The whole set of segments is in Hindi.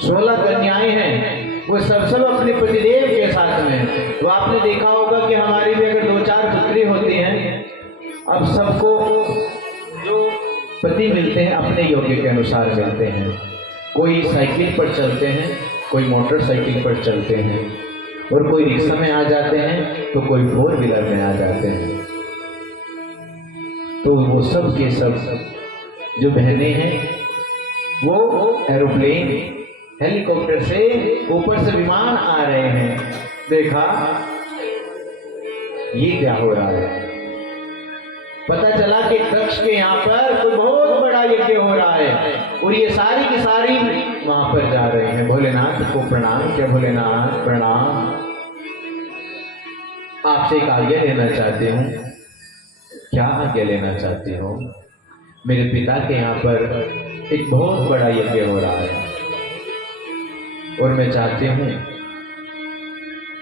16 कन्याएं हैं, वो सब अपने पतिदेव के साथ में। तो आपने देखा होगा कि हमारी भी अगर 2-4 पुत्री होती हैं, अब सबको जो पति मिलते हैं अपने योग्य के अनुसार मिलते हैं। कोई साइकिल पर चलते हैं, कोई मोटरसाइकिल पर चलते हैं, और कोई रिक्शा में आ जाते हैं, तो कोई 4 व्हीलर में आ जाते हैं। तो वो सब के सब जो बहनें हैं वो एरोप्लेन हेलीकॉप्टर से ऊपर से विमान आ रहे हैं। देखा ये क्या हो रहा है? पता चला कि दक्ष के यहाँ पर कोई बहुत बड़ा यज्ञ हो रहा है, और ये सारी की सारी वहां पर जा रहे हैं। भोलेनाथ को प्रणाम। क्या भोलेनाथ प्रणाम, आपसे एक आज्ञा लेना चाहती हूँ। क्या आज्ञा लेना चाहती हो? मेरे पिता के यहाँ पर एक बहुत बड़ा यज्ञ हो रहा है, और मैं चाहती हूँ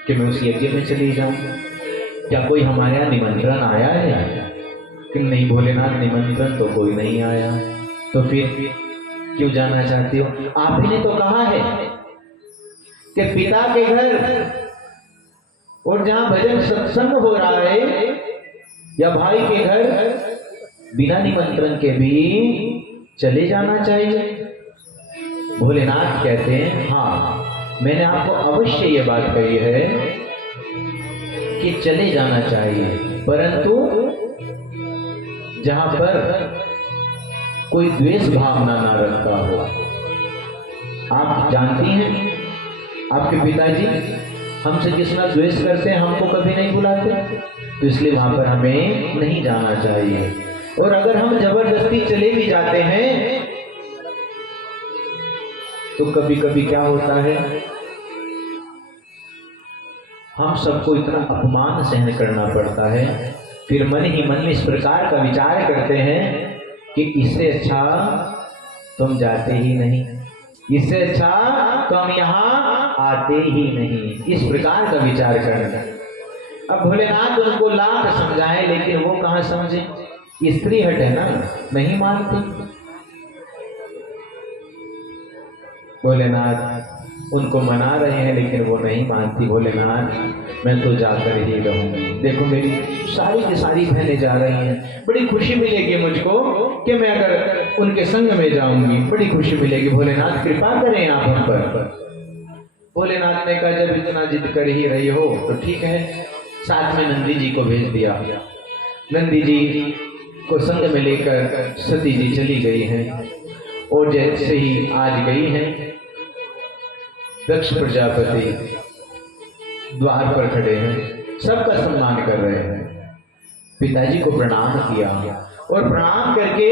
कि मैं उस यज्ञ में चली जाऊं। क्या कोई हमारे यहाँ निमंत्रण आया है? कि नहीं भोलेनाथ, निमंत्रण तो कोई नहीं आया। तो फिर क्यों जाना चाहती हो? आप ही ने तो कहा है कि पिता के घर और जहां भजन सत्संग हो रहा है, या भाई के घर, बिना निमंत्रण के भी चले जाना चाहिए। भोलेनाथ कहते हैं हाँ, मैंने आपको अवश्य ये बात कही है कि चले जाना चाहिए, परंतु जहां पर कोई द्वेष भावना ना रखता हो। आप जानती हैं आपके पिताजी हमसे कितना द्वेष करते हैं, हमको कभी नहीं बुलाते, तो इसलिए वहां पर हमें नहीं जाना चाहिए। और अगर हम जबरदस्ती चले भी जाते हैं तो कभी कभी क्या होता है, हम सबको इतना अपमान सहन करना पड़ता है, फिर मन ही मन में इस प्रकार का विचार करते हैं कि इससे अच्छा तुम जाते ही नहीं, इससे अच्छा तो हम यहाँ आते ही नहीं, इस प्रकार का विचार करना। अब भोलेनाथ उनको लाख समझाए, लेकिन वो कहाँ समझे। स्त्री हट है ना, नहीं मानती। भोलेनाथ उनको मना रहे हैं, लेकिन वो नहीं मानती। भोलेनाथ मैं तो जाकर ही रहूंगी। देखो मेरी सारी की सारी बहनें जा रही हैं, बड़ी खुशी मिलेगी मुझको कि मैं अगर उनके संग में जाऊंगी, बड़ी खुशी मिलेगी। भोलेनाथ कृपा करें आप हम पर। भोलेनाथ ने कहा जब इतना जिद कर ही रही हो तो ठीक है। साथ में नंदी जी को भेज दिया। नंदी जी को संग में लेकर सती जी चली गई हैं, और जैसे ही आज गई हैं, दक्ष प्रजापति द्वार पर खड़े हैं, सबका सम्मान कर रहे हैं। पिताजी को प्रणाम किया, और प्रणाम करके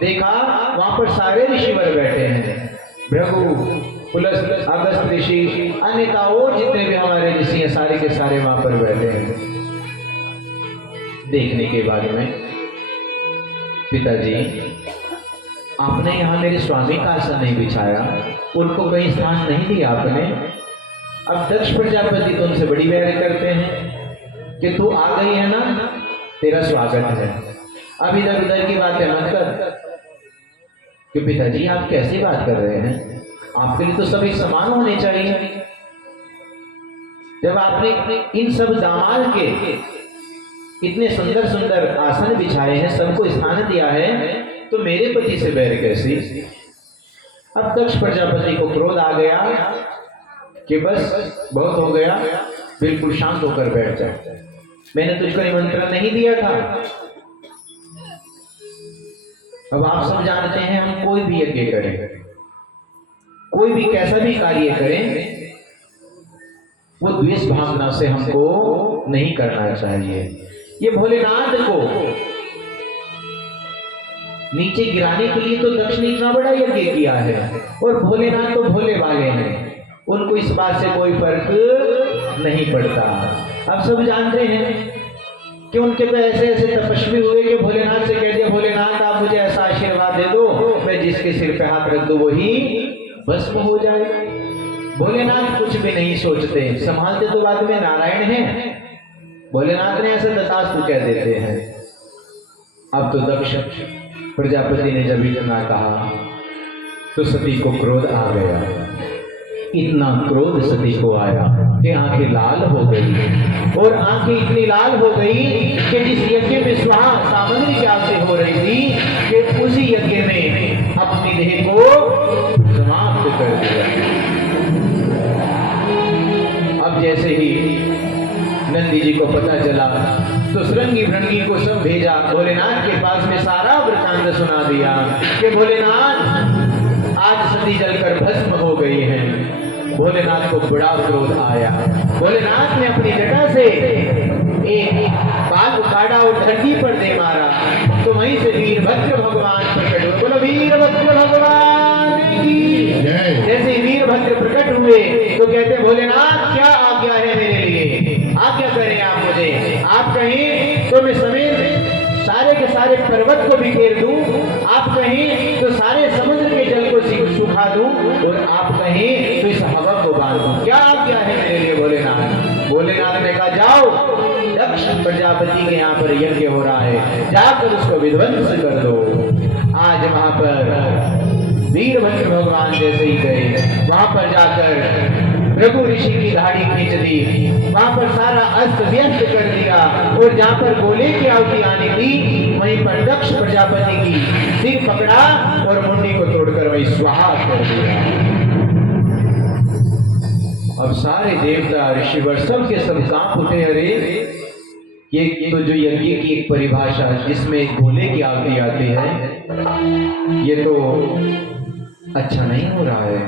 देखा वहां पर सारे ऋषिवर बैठे हैं। भृगु, पुलस, अगस्त ऋषि, अन्यथा और जितने भी हमारे ऋषि हैं, सारे के सारे वहां पर बैठे हैं। देखने के बाद में पिताजी आपने यहाँ मेरे स्वामी का आसन नहीं बिछाया, उनको कहीं स्थान नहीं दिया आपने। अब दक्ष प्रजापति तो उनसे बड़ी वैर करते हैं कि तू आ गई है ना, तेरा स्वागत है। अब इधर उधर की बातें मत कर। कि पिताजी आप कैसी बात कर रहे हैं, आपके लिए तो सभी समान होने चाहिए। जब आपने इन सब दामाल के इतने सुंदर सुंदर आसन बिछाए हैं, सबको स्थान दिया है, तो मेरे पति से बैर कैसी। अब दक्ष प्रजापति को क्रोध आ गया कि बस बहुत हो गया, बिल्कुल शांत होकर बैठ जा। मैंने तुझको निमंत्रण नहीं दिया था। अब आप सब जानते हैं, हम कोई भी यज्ञ करें, कोई भी कैसा भी कार्य करें, वो द्वेष भावना से हमको नहीं करना चाहिए। ये भोलेनाथ को नीचे गिराने के लिए तो दक्ष ने इतना बड़ा यज्ञ किया है, और भोलेनाथ तो भोले वाले हैं, उनको इस बात से कोई फर्क नहीं पड़ता। अब सब जानते हैं कि उनके तो ऐसे ऐसे तपस्वी हुए कि भोलेनाथ से कह दिया, भोलेनाथ आप मुझे ऐसा आशीर्वाद दे दो, मैं जिसके सिर पे हाथ रख दूं वही भस्म हो जाए। भोलेनाथ कुछ भी नहीं सोचते, संभालते तो बाद में नारायण हैं। भोलेनाथ ने ऐसा तथास्तु कह देते हैं। अब तो दक्ष प्रजापति ने जब इतना कहा तो सती को क्रोध आ गया। इतना क्रोध सती को आया कि आंखें लाल हो गई, और आंखें इतनी लाल हो गई कि जिस यज्ञ में स्वाहा सामग्री की आरती हो रही थी कि उसी यज्ञ में अपनी देह को समाप्त कर दिया। अब जैसे ही नंदी जी को पता चला तो श्रृंगी भृंगी को सब भेजा भोलेनाथ के पास में, सारा वृत्तांत सुना दिया कि भोलेनाथ आज सती जलकर भस्म हो गई हैं। भोलेनाथ को बड़ा क्रोध आया। भोलेनाथ ने अपनी जटा से एक बाल उखाड़ा और धरती पर दे मारा, तो वहीं से वीरभद्र भगवान प्रकट हुए। बोलो वीरभद्र भगवान की। जैसे वीरभद्र प्रकट हुए तो कहते भोलेनाथ क्या आज्ञा है मेरे लिए, आज्ञा करें आप मुझे। आप कहें तो मैं समेत सारे के सारे पर्वत को बिखेर दूं, आप कहें तो सारे समुद्र के जल को सुखा दूं, और आप कहें तो इस हवा को बांध दूं। क्या आज्ञा है मेरे लिए भोलेनाथ। भोलेनाथ ने कहा जाओ, दक्ष प्रजापति के यहाँ पर यज्ञ हो रहा है, जाकर उसको विध्वंस कर दो। आज वहां पर वीरभद्र भगवान जैसे ही गए, वहां पर जाकर रघु ऋषि की दाढ़ी खींच दी, वहां पर सारा अस्त व्यस्त कर दिया, और जहां पर गोले की आहुति आनी थी वहीं पर दक्ष प्रजापति की सिर पकड़ा और मुंडी को तोड़कर वही स्वाहा कर दिया। अब सारे देवता ऋषिवर सब के सब कांप उठे। अरे ये तो जो यज्ञ की एक परिभाषा जिसमें गोले की आहुति आती है, ये तो अच्छा नहीं हो रहा है।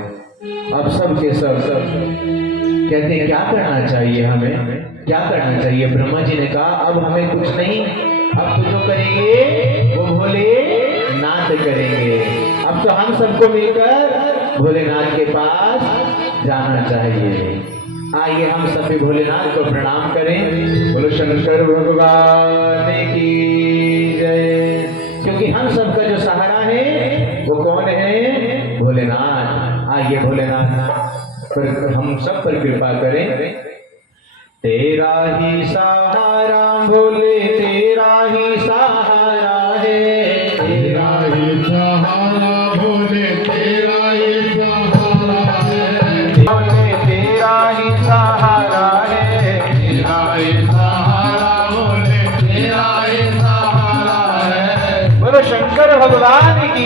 अब सब के सब कहते हैं क्या करना चाहिए, हमें क्या करना चाहिए। ब्रह्मा जी ने कहा अब हमें कुछ नहीं, अब तो जो करेंगे वो भोलेनाथ करेंगे। अब तो हम सबको मिलकर भोलेनाथ के पास जाना चाहिए। आइए हम सब भी भोलेनाथ को प्रणाम करें। बोलो शंकर भगवान की जय। क्योंकि हम सबका जो सहारा है वो कौन है, भोलेनाथ। आइए भोलेनाथ पर हम सब पर कृपा करें। तेरा ही सहारा भोले, तेरा ही सहारा है, तेरा ही सहारा भोले, तेरा ही सहारा है, भोले तेरा ही सहारा है, तेरा ही सहारा भोले, तेरा ही सहारा है। बोलो शंकर भगवान की।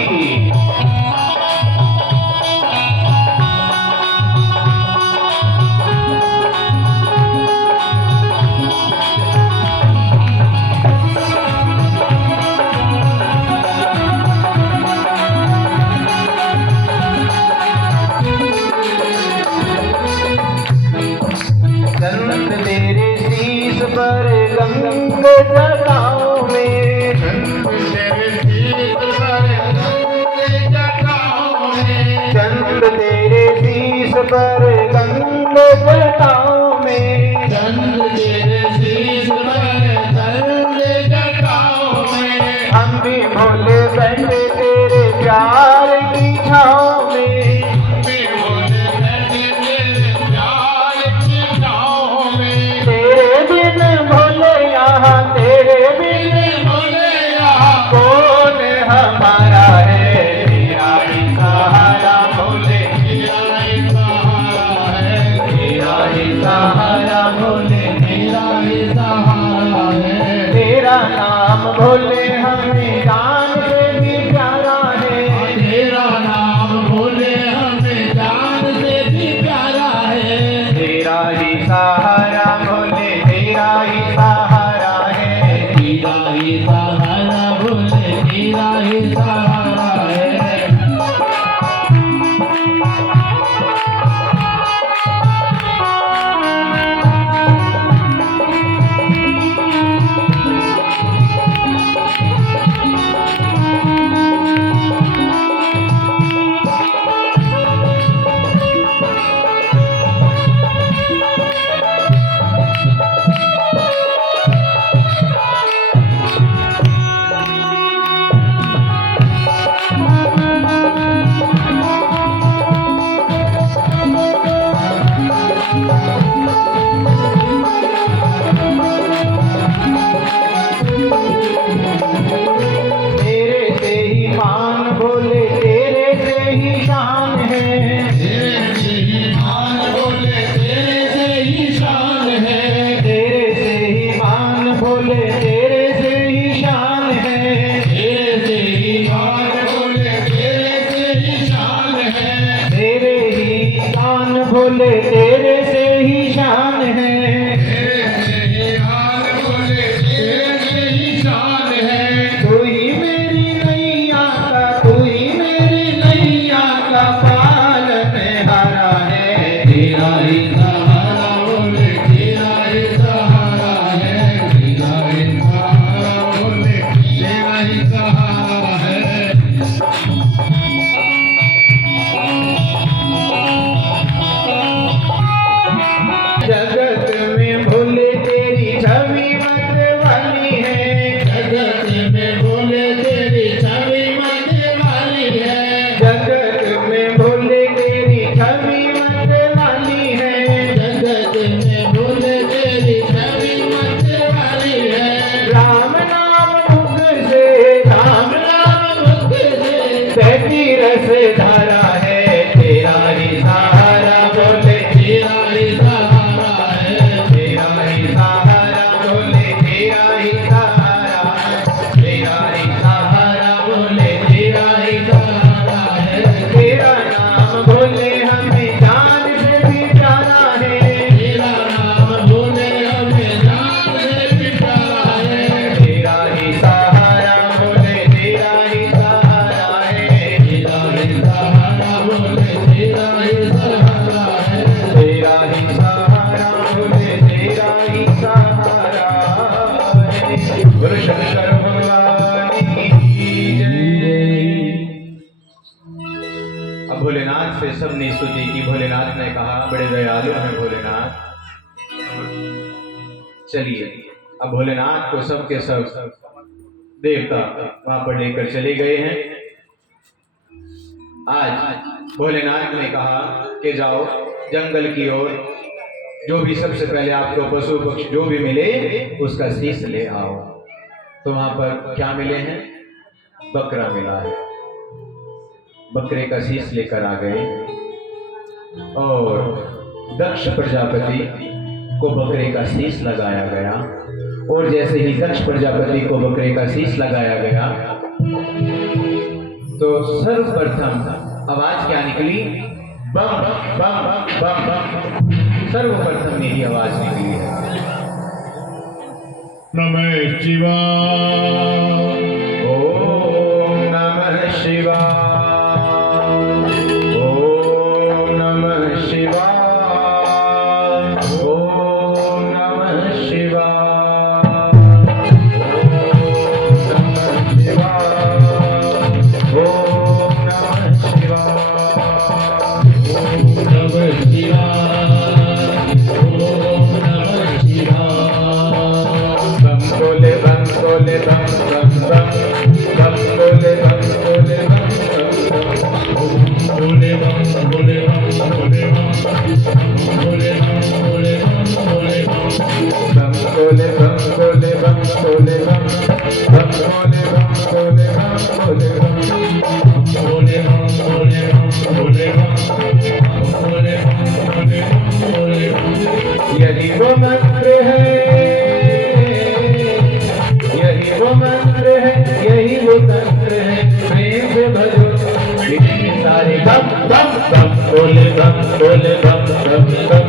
चंद तेरे शीश पर गंग जटाओं में, चंद तेरे शीश पर गंग जटाओं में, चंद तेरे शीश पर गंग जटाओं में, चंद तेरे शीश पर गंग जटाओं में। हम भी भोले बैठे तेरे प्यार की छाँव में, हम भी भोले बैठे तेरे प्यार की छाँव में। तेरे बिन भोले यहाँ, तेरे बिन भोले यहाँ कौन हमारा है। तेरा ही सहारा भोले, तेरा ही सहारा है, तेरा ही सहारा भोले, तेरा ही सहारा है। तेरा नाम भोले हमें जान से भी प्यारा है। तेरा नाम भोले तेरे से ही शान है, तू ही मेरी नैया का, तू ही मेरी नैया का पालनहारा है, तेरा ही सहारा भोले, तेरा ही सहारा है, तेरा ही सहारा भोले, तेरा ही सहारा है। जगत में भोले तेरी छवि मत वाली है, जगत में भोले तेरी छवि मत वाली है, जगत में भोले तेरी छवि मत वाली है, जगत में भोले तेरी छवि मत वाली है। राम नाम मुख से, राम नाम मुख से बहती रस धारा है, तेरा ही सहारा भोले, तेरा ही सहारा है, तेरा ही सहारा भोले, तेरा ही सहारा है, तेरा ही सहारा भोले, तेरा ही सहारा है। तेरा नाम भोले हमें जान से भी प्यारा है, तेरा नाम भोले हमें जान से भी प्यारा है, तेरा ही सहारा भोले, तेरा ही सहारा है, तेरा ही सहारा भोले, तेरा ही सहारा है, तेरा ही सहारा भोले, तेरा ही सहारा है। गुरु शंकर भगवान की जय। अब भोलेनाथ से सबने स्तुति की। भोलेनाथ ने कहा, बड़े दयालु हैं भोलेनाथ। चलिए, अब भोलेनाथ को सब के सब देवता वहां पर लेकर चले गए हैं। आज भोलेनाथ ने कहा कि जाओ जंगल की ओर, जो भी सबसे पहले आपको पशु पक्षी जो भी मिले उसका शीश ले आओ। तो वहां पर क्या मिले हैं? बकरा मिला है। बकरे का शीश लेकर आ गए और दक्ष प्रजापति को बकरे का शीश लगाया गया। और जैसे ही दक्ष प्रजापति को बकरे का शीश लगाया गया तो सर्वप्रथम आवाज क्या निकली? बम बम बम बम बम। सर्वप्रथम यही आवाज निकली है। नमः शिवाय। ओम नमः शिवाय। ओम नमः शिवाय। ओम नमः शिवाय। ओम नमः शिवाय। ओम नमः शिवाय। बम बोले बम बोले बम बम बम। बम बोले बम बोले बम बम बम। बोले बम बोले बम बोले बम। बोले बम बोले बम बोले बम। बम बोले बम बोले बम बोले बम। बम बोले बम बोले बम बोले बम। बोले बम बोले बम बोले बम। बोले बम बोले बम बोले बम। यही वो मंत्र है, यही वो मंत्र है, यही वो तंत्र है। प्रेम से भजो सारे बम बम बम। बोले बम बोले बम बम बम।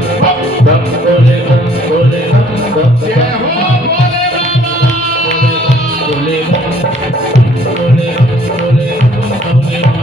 बम बोले बम बोले बम बम। जय हो भोले बाबा। बोले बम बोले बम बोले बम बोले बम।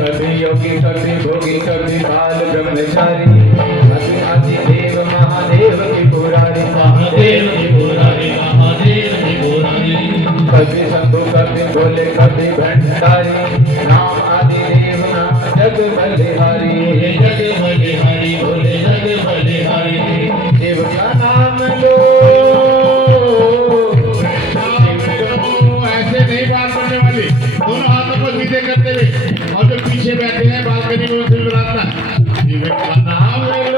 कभी योगी कभी भोगी कभी बाल ब्रह्मचारी। कभी आदि देव महादेव की पुरारी। महादेव की पुरारी, महादेव की पुरारी। कभी शंभु कभी भोले कभी भंडारी। नाम आदि देव नाम जग बलिहारी। भोले जग बलिहारी, भोले जग बलिहारी। देव का नाम लो। ऐसे नहीं बात करने वाली, दोनों हाथों को सीधे करते हुए, और जो पीछे बैठे हैं बालकनी में उनसे बुलाना, शिव का नाम ले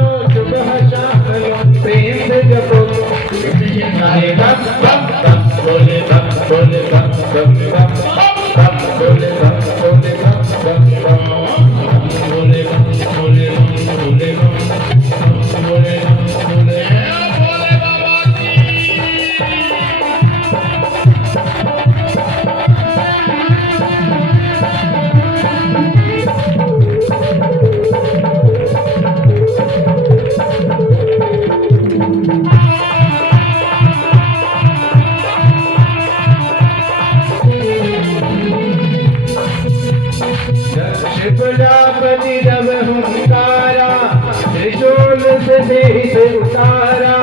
से उतारा।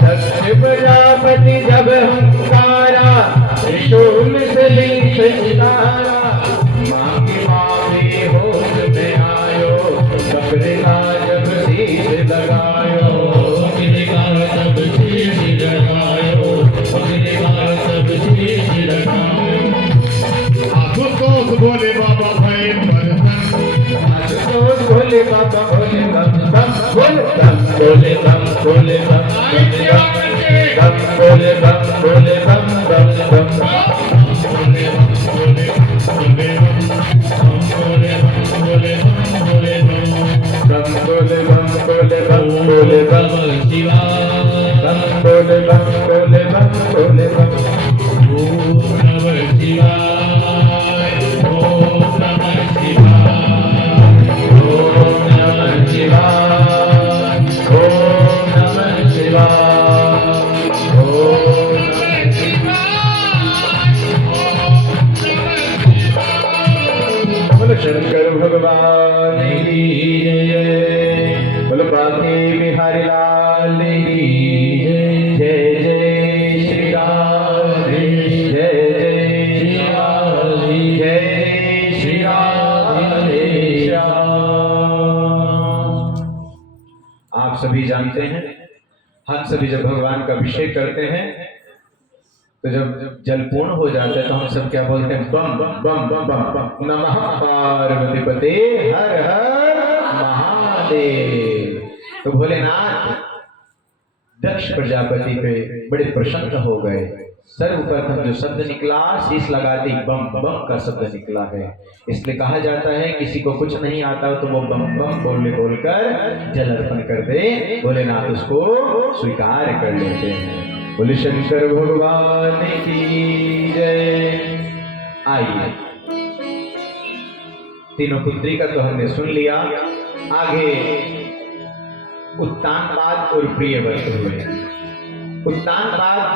दक्ष प्रजापति जब हंकारा, त्रिशूल से उतारा। माँ की मामी होश में आयो, बकरिका जब शीश लगायो। बकरिका तब शीश लगायो, बकरिका तब शीश लगायो। आशुतोष बोले बाबा भाई बरतन, आशुतोष बोले बाबा बोले बम बम बोले बम बोले बम बोले बम बम बोले बम बोले बम बम बम बम बोले बम बोले बम बोले बम बम बोले बम बोले बम बोले बम। ओम नमः शिवाय, ओम नमः शिवाय, ओम नमः शिवाय, ओम नमः शिवाय, ओम नमः शिवाय। बोलो शंकर भगवान की जय, बोलो बांके बिहारी लाल की जय। जय जय श्री राम, जय जय श्री राम, जय श्री राधे श्याम। आप सभी जानते हैं, हम सभी जब भगवान का अभिषेक करते हैं तो जब जल पूर्ण हो जाता है तो हम सब क्या बोलते हैं? बम बम बम बम बम बम नमः पार्वती पते हर हर महादेव। तो भोलेनाथ दक्ष प्रजापति पे बड़े प्रसन्न हो गए। सर्वप्रथम जो शब्द निकला, शीश लगाती बम बम का शब्द निकला है। इसलिए कहा जाता है किसी को कुछ नहीं आता तो वो बम बम बोलकर जल अर्पण कर दे, भोलेनाथ उसको स्वीकार कर लेते हैं। बोले शंकर भगवान की जय। आइए, तीनों पुत्री का तो हमने सुन लिया, आगे उत्तानपाद और प्रियव्रत हुए। उत्तानपाद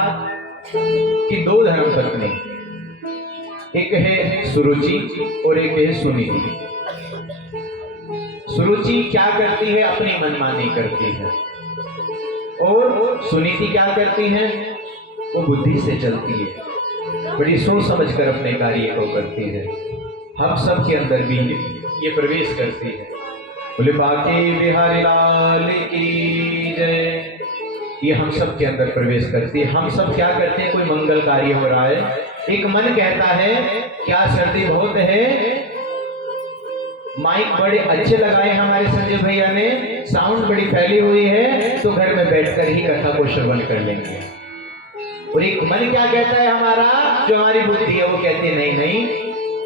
की दो धर्मपत्नी, एक है सुरुचि और एक है सुनीति। सुरुचि क्या करती है? अपनी मनमानी करती है, और सुनीति क्या करती है? वो बुद्धि से चलती है, बड़ी सोच समझकर अपने कार्य को करती है। हम सब के अंदर भी ये प्रवेश करती है। बोले बांके बिहारी लाल की जय। ये हम सब के अंदर प्रवेश करती है। हम सब क्या करते हैं? कोई मंगल कार्य हो रहा है, एक मन कहता है क्या सर्दी बहुत है, माइक बड़े अच्छे लगाए हमारे संजय भैया ने, साउंड बड़ी फैली हुई है, तो घर में बैठकर ही कथा को श्रवण कर लेंगे। और एक मन क्या कहता है हमारा, जो हमारी बुद्धि है वो कहती है नहीं नहीं,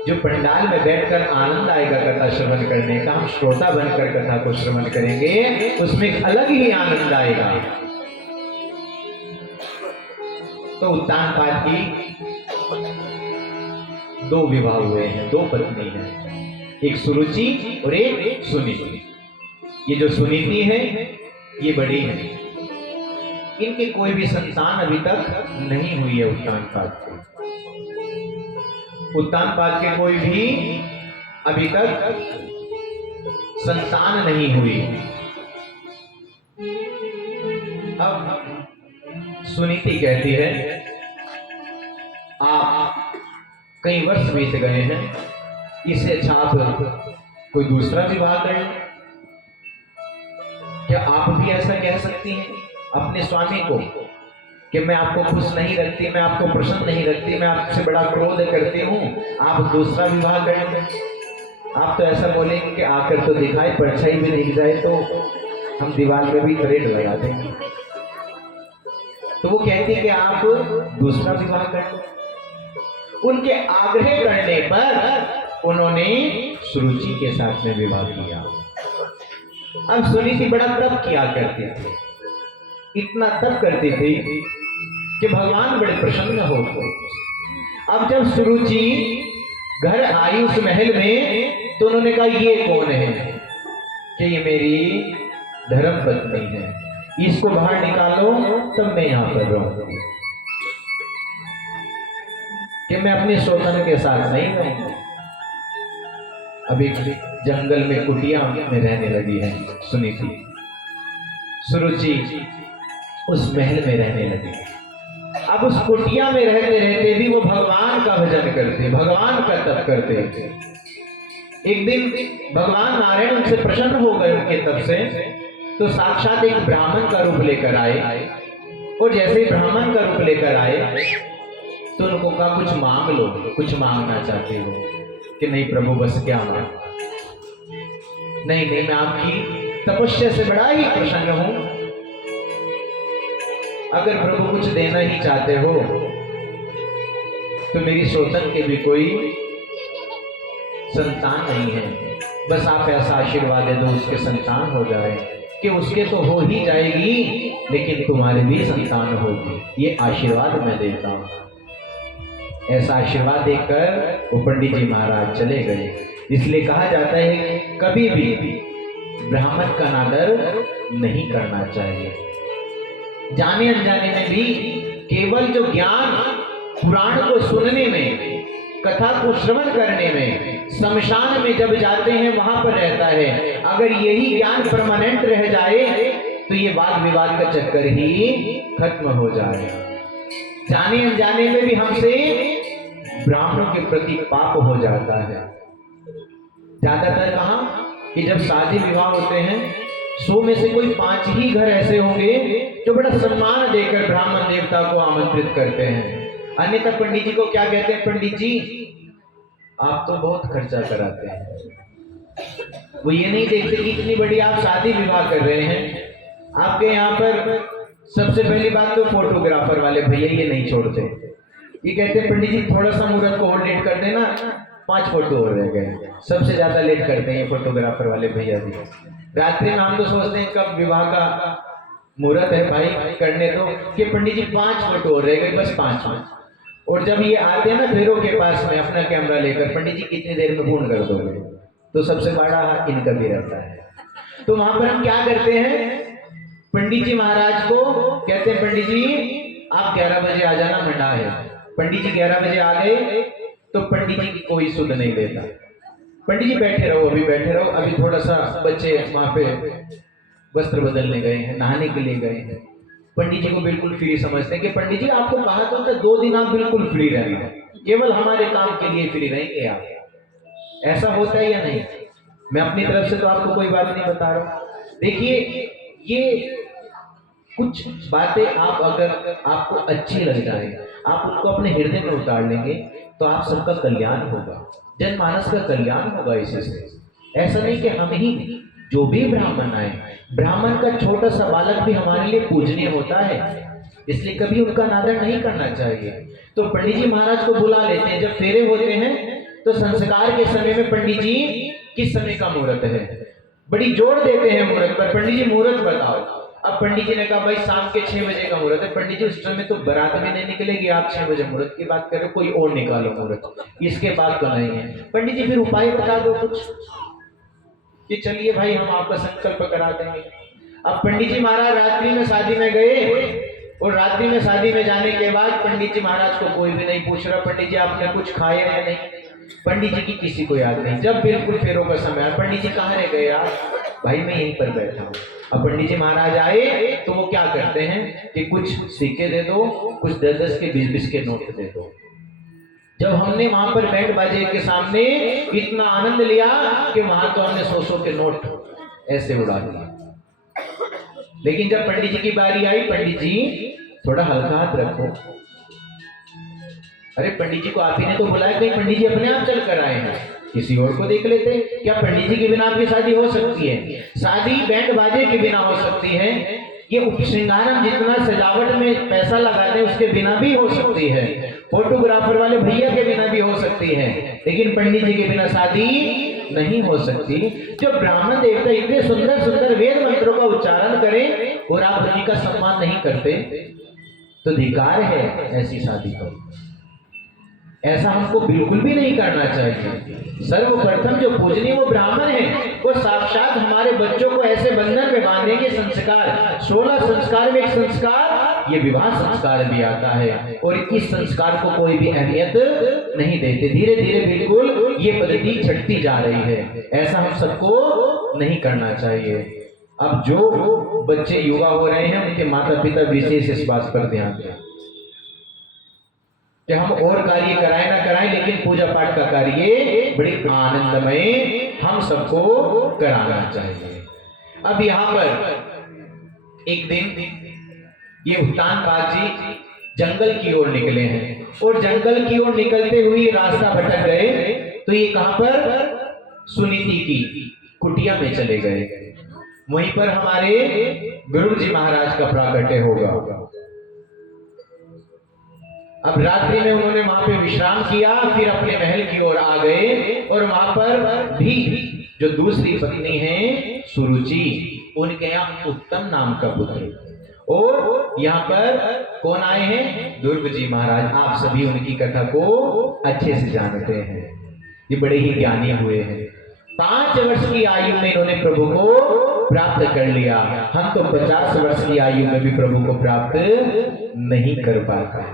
जो पंडाल में बैठकर आनंद आएगा कथा श्रवण करने का, हम श्रोता बनकर कथा को श्रवण करेंगे, उसमें एक अलग ही आनंद आएगा। तो उत्तानपाद की दो विवाह हुए हैं, दो पत्नी हैं, एक सुरुचि और एक सुनीति। ये जो सुनीति है ये बड़ी है, इनके कोई भी संतान अभी तक नहीं हुई है। उत्तानपाद के, उत्तानपाद के कोई भी अभी तक संतान नहीं हुई। अब सुनीति कहती है आप कई वर्ष बीत गए हैं, इससे अच्छा आप कोई दूसरा विवाह कर लें। क्या आप भी ऐसा कह सकती हैं अपने स्वामी को कि मैं आपको खुश नहीं रखती, मैं आपको प्रसन्न नहीं रखती, मैं आपसे बड़ा क्रोध करती हूँ, आप दूसरा विवाह कर लें? आप तो ऐसा बोलेंगे कि आकर तो दिखाए, परछाई भी दिख जाए तो हम दीवार में भी थ्रेड लगा देंगे। तो वो कहती है कि आप दूसरा विवाह कर लो। उनके आग्रह करने पर उन्होंने सुरुचि के साथ में विवाह किया। अब सुनीति बड़ा तप किया करती थी, इतना तप करती थी कि भगवान बड़े प्रसन्न हो गए। अब जब सुरुचि घर आई उस महल में, तो उन्होंने कहा ये कौन है? कि ये मेरी धर्म पत्नी है, इसको बाहर निकालो तब मैं यहां पर रहूंगी, कि मैं अपने सौतन के साथ नहीं रहूंगी। अब एक जंगल में कुटिया में रहने लगी है सुनीति। सुरुचि उस महल में रहने लगी। अब उस कुटिया में रहते रहते भी वो भगवान का भजन करते, भगवान का तप करते। एक दिन भगवान नारायण उनसे प्रसन्न हो गए उनके तप से, तो साक्षात एक ब्राह्मण का रूप लेकर आए। और जैसे ही ब्राह्मण का रूप लेकर आए तो उनको कहा कुछ मांग लो, कुछ मांगना चाहते हो? कि नहीं प्रभु, बस क्या मांग? नहीं, मैं आपकी तपस्या से बड़ा ही प्रसन्न हूं। अगर प्रभु कुछ देना ही चाहते हो तो मेरी सोतन के भी कोई संतान नहीं है, बस आप ऐसा आशीर्वाद दे दो उसके संतान हो जाए, कि उसके तो हो ही जाएगी लेकिन तुम्हारे भी संतान होगी, ये आशीर्वाद मैं देता हूं। ऐसा आशीर्वाद देकर वो पंडित जी महाराज चले गए। इसलिए कहा जाता है कभी भी ब्राह्मण का अनादर नहीं करना चाहिए। जाने अनजाने में भी केवल जो ज्ञान पुराण को सुनने में, कथा को श्रवण करने में, शमशान में जब जाते हैं वहां पर रहता है। अगर यही ज्ञान परमानेंट रह जाए तो ये वाद विवाद का चक्कर ही खत्म हो जाए। जाने अनजाने में भी हमसे ब्राह्मणों के प्रति पाप हो जाता है। ज्यादातर कहा कि जब शादी विवाह होते हैं 100 में से कोई 5 ही घर ऐसे होंगे जो बड़ा सम्मान देकर ब्राह्मण देवता को आमंत्रित करते हैं। अन्यथा पंडित जी को क्या कहते हैं? पंडित जी आप तो बहुत खर्चा कराते हैं। वो ये नहीं देखते कि इतनी बड़ी आप शादी विवाह कर रहे हैं, आपके यहाँ पर सबसे पहली बात तो फोटोग्राफर वाले भैया ये नहीं छोड़ते। ये कहते हैं पंडित जी थोड़ा सा मुहूर्त को और लेट कर देना, 5 फोटो और रह गए। सबसे ज्यादा लेट करते हैं ये फोटोग्राफर वाले भैया भी। रात्रि में हम तो सोचते हैं कब विवाह का मुहूर्त है भाई, करने दो, कि पंडित जी 5 फोटो और रह गए, बस 5 में। और जब ये आते हैं ना फेरों के पास में अपना कैमरा लेकर, पंडित जी कितनी देर में पूर्ण कर दोगे, तो सबसे बड़ा हाथ इनका भी रहता है। तो वहां पर हम क्या करते हैं, पंडित जी महाराज को कहते हैं पंडित जी आप 11 बजे आ जाना, मंडा है। पंडित जी 11 बजे आ गए तो पंडित जी की कोई सुध नहीं देता। पंडित जी बैठे रहो, अभी बैठे रहो, अभी थोड़ा सा बच्चे वहां पे वस्त्र बदलने गए हैं, नहाने के लिए गए हैं। पंडित जी को बिल्कुल फ्री समझते हैं कि पंडित जी आपको कहा तो था 2 दिन आप बिल्कुल फ्री रहना, केवल हमारे काम के लिए फ्री रहेंगे आप। ऐसा होता है या नहीं? मैं अपनी तरफ से तो आपको कोई बात नहीं बता रहा। देखिए ये कुछ बातें आप अगर आपको अच्छी लग जाए, आप उनको अपने हृदय में उतार लेंगे तो आप सबका कल्याण होगा, जनमानस का कल्याण होगा इसी से। ऐसा नहीं कि हम ही, जो भी ब्राह्मण आए, ब्राह्मण का छोटा सा बालक भी हमारे लिए पूजनीय होता है, इसलिए कभी उनका अनादर नहीं करना चाहिए। तो पंडित जी महाराज को बुला लेते हैं। जब फेरे होते हैं तो संस्कार के समय में पंडित जी किस समय का मुहूर्त है, बड़ी जोर देते हैं मुहूर्त पर, पंडित जी मुहूर्त बताओ। अब पंडित जी ने कहा भाई शाम के 6 बजे का मुहूर्त है। पंडित जी उस समय तो बारात में नहीं निकलेगी, आप 6 बजे मुहूर्त की बात कर रहे हो, कोई और निकालो मुहूर्त, इसके बाद तो नहीं है। पंडित जी फिर उपाय बता दो कुछ, कि चलिए भाई हम आपका संकल्प करा देंगे। अब पंडित जी महाराज रात्रि में शादी में गए, और रात्रि में शादी में जाने के बाद पंडित जी महाराज को कोई भी नहीं पूछ रहा पंडित जी आपने कुछ खाया या नहीं। पंडित जी की किसी को याद नहीं। जब बिल्कुल फेरों का समय आया, पंडित जी कहाँ रह गए आप? भाई मैं यहीं पर बैठा हूँ। अब पंडित जी महाराज आए तो वो क्या करते हैं कि कुछ सिक्के दे दो, कुछ 10-10 के 20-20 के नोट दे दो। जब हमने वहां पर बैंड बाजे के सामने इतना आनंद लिया कि वहां तो हमने 100-100 के नोट ऐसे उड़ा दिए। लेकिन जब पंडित जी की बारी आई, पंडित जी थोड़ा हल्का हाथ रखो। अरे पंडित जी को आप ही ने तो बुलाया, कहीं पंडित जी अपने आप चल कर आए हैं, किसी और को देख लेते। क्या पंडित जी के बिना आपकी शादी हो सकती है? शादी बैंड बाजे के बिना हो सकती है, ये उपश्रृंगार जितना सजावट में पैसा लगाते हैं उसके बिना भी हो सकती है, फोटोग्राफर वाले भैया के बिना भी हो सकती है, लेकिन पंडित जी के बिना शादी नहीं हो सकती। जो ब्राह्मण देवता इतने सुंदर सुंदर वेद मंत्रों का उच्चारण करें और आप उन्हीं का सम्मान नहीं करते तो धिक्कार है ऐसी शादी को। ऐसा हमको बिल्कुल भी नहीं करना चाहिए। सर्वप्रथम जो पूजनीय वो ब्राह्मण है, वो साक्षात हमारे बच्चों को ऐसे बंधन में बांधेंगे। संस्कार 16 संस्कार में एक संस्कार ये विवाह संस्कार भी आता है और इस संस्कार को कोई भी अहमियत नहीं देते। धीरे धीरे बिल्कुल ये पद्धति छटती जा रही है। ऐसा हम सबको नहीं करना चाहिए। अब जो बच्चे युवा हो रहे हैं उनके माता पिता विशेष इस बात पर ध्यान दें कि हम और कार्य कराएं ना कराएं, लेकिन पूजा पाठ का कार्य बड़ी आनंदमय हम सबको कराना चाहिए। अब यहाँ पर एक दिन ये उत्तानपाद जी जंगल की ओर निकले हैं और जंगल की ओर निकलते हुए रास्ता भटक गए तो ये कहां पर सुनीति की कुटिया में चले गए। वहीं पर हमारे गुरु जी महाराज का प्राकट्य होगा। अब रात्रि में उन्होंने वहां पे विश्राम किया, फिर अपने महल की ओर आ गए और वहां पर भी जो दूसरी पत्नी है सुरुचि, उनके यहाँ उत्तम नाम का पुत्र। और यहाँ पर कौन आए हैं? दुर्ग जी महाराज। आप सभी उनकी कथा को अच्छे से जानते हैं, ये बड़े ही ज्ञानी हुए हैं। 5 वर्ष की आयु में इन्होंने प्रभु को प्राप्त कर लिया। हम तो 50 वर्ष की आयु में भी प्रभु को प्राप्त नहीं कर पाते।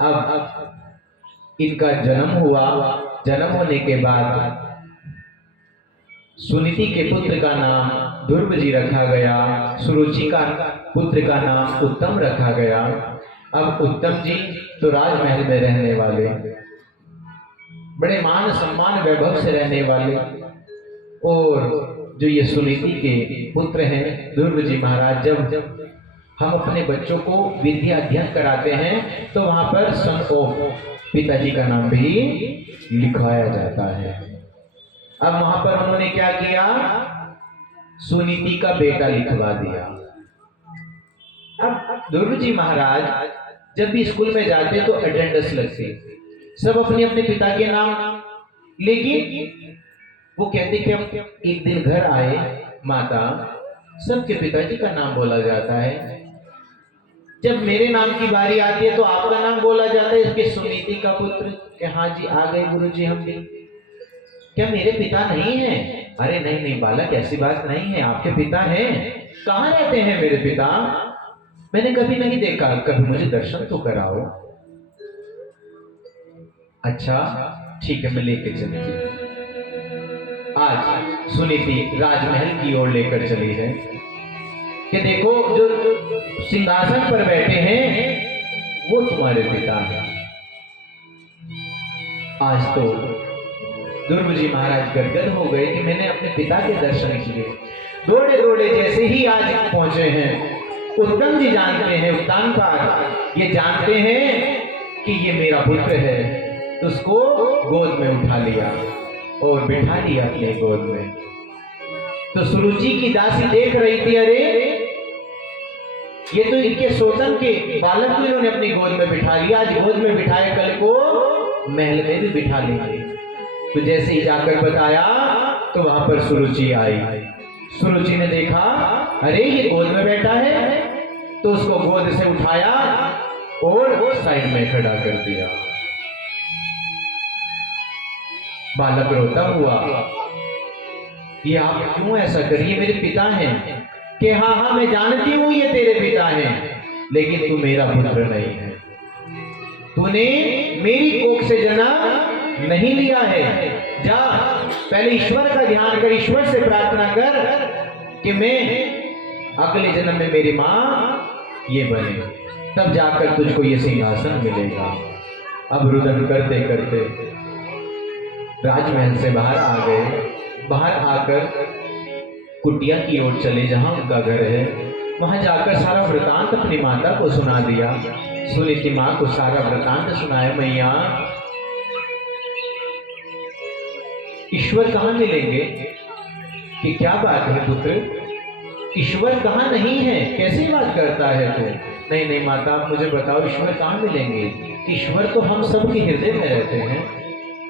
अब इनका जन्म हुआ। जन्म होने के बाद सुनीति के पुत्र का नाम दुर्ग जी रखा गया, सुरुचि का पुत्र का नाम उत्तम रखा गया। अब उत्तम जी तो राजमहल में रहने वाले, बड़े मान सम्मान वैभव से रहने वाले, और जो ये सुनीति के पुत्र हैं दुर्ग जी महाराज, जब हम अपने बच्चों को विद्या अध्ययन कराते हैं तो वहां पर सन ऑफ पिताजी का नाम भी लिखवाया जाता है। अब वहां पर उन्होंने क्या किया? सुनीति का बेटा लिखवा दिया। अब दुर्ग जी महाराज जब भी स्कूल में जाते तो अटेंडेंस लगती, सब अपने अपने पिता के नाम, लेकिन वो कहते कि हम एक दिन घर आए माता, सबके पिताजी का नाम बोला जाता है, जब मेरे नाम की बारी आती है तो आपका नाम बोला जाता है, इसके सुनीति का पुत्र। कि हाँ जी आ गए गुरुजी हम भी। क्या मेरे पिता नहीं हैं? अरे नहीं नहीं बालक, ऐसी बात नहीं है, आपके पिता हैं। कहाँ रहते हैं मेरे पिता? मैंने कभी नहीं देखा, कभी मुझे दर्शन तो कराओ। अच्छा ठीक है, मैं लेके चलती हूँ। आज सुनीति राजमहल की ओर लेकर चली है कि देखो जो सिंहासन पर बैठे हैं वो तुम्हारे पिता हैं। आज तो दुर्ग जी महाराज गदगद हो गए कि मैंने अपने पिता के दर्शन किए। दौड़े दौड़े जैसे ही आज पहुंचे हैं, उत्तम जी जानते हैं, उत्तानपाद ये जानते हैं कि ये मेरा पुत्र है, तो उसको गोद में उठा लिया और बिठा लिया अपने गोद में। तो सुरुचि की दासी देख रही थी, अरे ये तो इनके सोतन के बालक को इन्होंने अपनी गोद में बिठा लिया, आज गोद में बिठाए कल को महल में भी बिठा लेंगे। तो जैसे ही जाकर बताया तो वहां पर सुरुचि आई। सुरुचि ने देखा अरे ये गोद में बैठा है, तो उसको गोद से उठाया और साइड में खड़ा कर दिया। बालक रोता हुआ, ये आप क्यों ऐसा करिए, मेरे पिता हैं। कि हाँ हाँ मैं जानती हूं ये तेरे पिता हैं, लेकिन तू मेरा पुत्र नहीं है, तूने मेरी कोख से जन्म नहीं लिया है। जा पहले ईश्वर का ध्यान कर, ईश्वर से प्रार्थना कर कि मैं अगले जन्म में मेरी मां ये बने, तब जाकर तुझको ये सिंहासन मिलेगा। अब रुदन करते करते राजमहल से बाहर आ गए। बाहर आकर कुटिया की ओर चले जहां उनका घर है, वहां जाकर सारा वृतांत अपनी माता को सुना दिया। सुनीति मां को सारा वृतांत सुनाया, मैया ईश्वर कहां मिलेंगे? कि क्या बात है पुत्र, ईश्वर कहां नहीं है, कैसी बात करता है तू? नहीं नहीं माता आप मुझे बताओ ईश्वर कहां मिलेंगे? ईश्वर तो हम सबके हृदय में रहते हैं,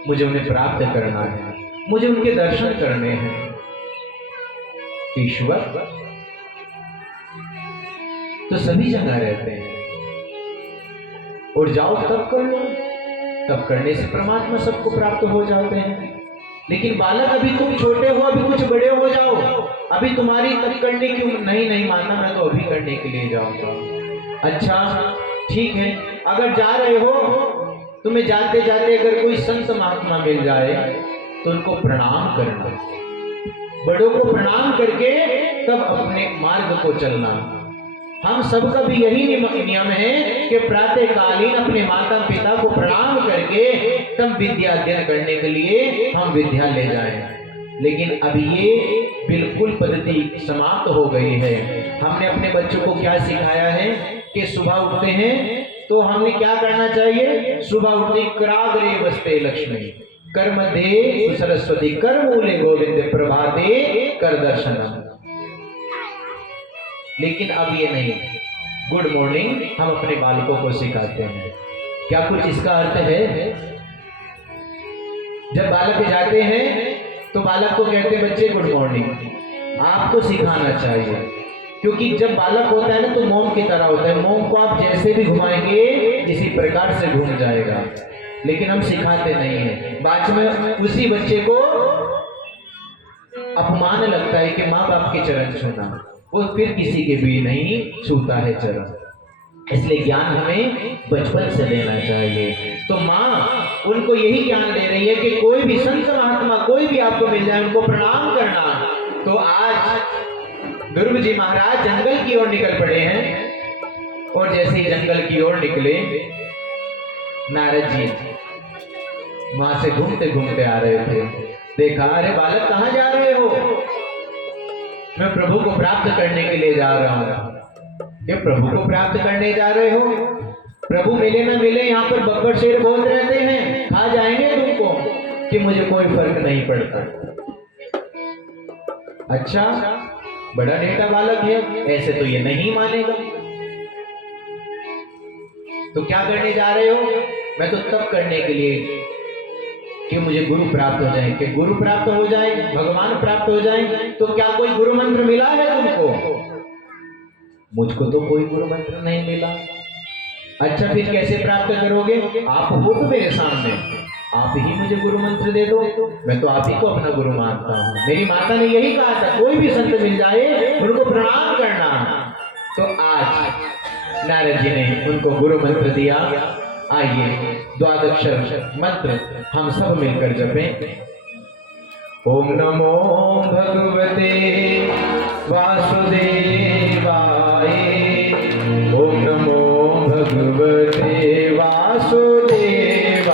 मुझे उन्हें प्राप्त करना है, मुझे उनके दर्शन करने हैं। ईश्वर तो सभी जगह रहते हैं, और जाओ तब कर लो, तब करने से परमात्मा सबको प्राप्त हो जाते हैं। लेकिन बालक अभी तुम छोटे हो, अभी कुछ बड़े हो जाओ, अभी तुम्हारी तब करने की उम्र नहीं। नहीं मानना, मैं तो अभी करने के लिए जाऊंगा। अच्छा ठीक है, अगर जा रहे हो, तुम्हें जाते जाते अगर कोई संत महात्मा मिल जाए तो उनको प्रणाम करना, बड़ों को प्रणाम करके तब अपने मार्ग को चलना। हम सबका भी यही नियम है कि प्रातःकालीन अपने माता पिता को प्रणाम करके तब विद्या अध्ययन करने के लिए हम विद्यालय जाएं। लेकिन अभी ये बिल्कुल पद्धति समाप्त हो गई है। हमने अपने बच्चों को क्या सिखाया है कि सुबह उठते हैं तो हमने क्या करना चाहिए? सुबह उठते कराग्रे वस्ते लक्ष्मी कर्म दे सरस्वती कर मूले गोविंद प्रभाते कर दर्शनम। लेकिन अब ये नहीं, गुड मॉर्निंग हम अपने बालकों को सिखाते हैं। क्या कुछ इसका अर्थ है? जब बालक जाते हैं तो बालक को कहते हैं बच्चे गुड मॉर्निंग। आपको सिखाना चाहिए, क्योंकि जब बालक होता है ना तो मोम की तरह होता है। मोम को आप जैसे भी घुमाएंगे इसी प्रकार से घूम जाएगा, लेकिन हम सिखाते नहीं हैं। बाद में उसी बच्चे को अपमान लगता है कि माँ बाप के चरण छूना, वो फिर किसी के भी नहीं छूता है चरण। इसलिए ज्ञान हमें बचपन से लेना चाहिए। तो माँ उनको यही ज्ञान दे रही है कि कोई भी संत महात्मा कोई भी आपको मिल जाए उनको प्रणाम करना। तो आज ध्रुव जी महाराज जंगल की ओर निकल पड़े हैं, और जैसे ही जंगल की ओर निकले नारद जी वहां से घूमते घूमते आ रहे थे। देखा, अरे बालक कहाँ जा रहे हो? मैं प्रभु को प्राप्त करने के लिए जा रहा हूँ। ये प्रभु को प्राप्त करने जा रहे हो? प्रभु मिले ना मिले, यहाँ पर बब्बर शेर बहुत रहते हैं, खा जाएंगे तुमको। कि मुझे कोई फर्क नहीं पड़ता। अच्छा, बड़ा नेता बालक है, ऐसे तो ये नहीं मानेगा। तो क्या करने जा रहे हो? मैं तो तब करने के लिए कि मुझे गुरु प्राप्त हो जाए, कि गुरु प्राप्त हो जाए, भगवान प्राप्त हो जाए। तो क्या कोई गुरु मंत्र मिला है तुमको? मुझको तो कोई गुरु मंत्र नहीं मिला। अच्छा, फिर कैसे प्राप्त करोगे? आप हो तो मेरे सामने, आप ही मुझे गुरु मंत्र दे दो, मैं तो आप ही को अपना गुरु मानता हूँ। मेरी माता ने यही कहा था, कोई भी संत मिल जाए उनको प्रणाम करना। तो आज नारद जी ने उनको गुरु मंत्र दिया। आइए द्वादक्षर मंत्र हम सब मिलकर जपें। ओम नमो भगवते वासुदेवाय। ओम नमो भगवते वासुदेवाय।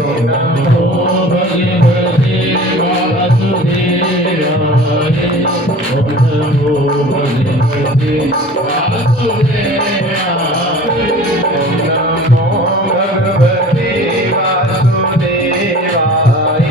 ओम नमो भगवते वासुदेवाय। ओम नमो भगवते वासुदेवाय।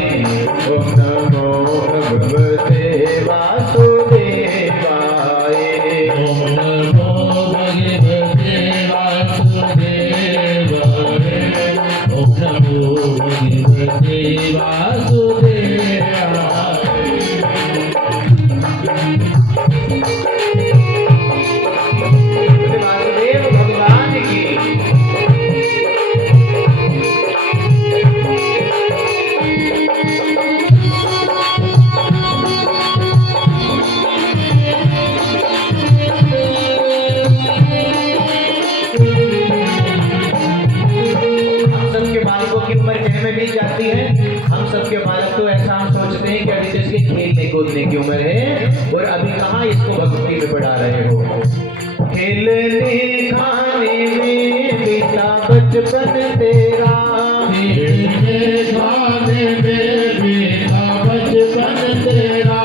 कूदने की उम्र है, और अभी कहाँ इसको भक्ति में बढ़ा रहे हो। खेलने खाने में बीता बचपन तेरा, खेलने खाने में बीता बचपन तेरा।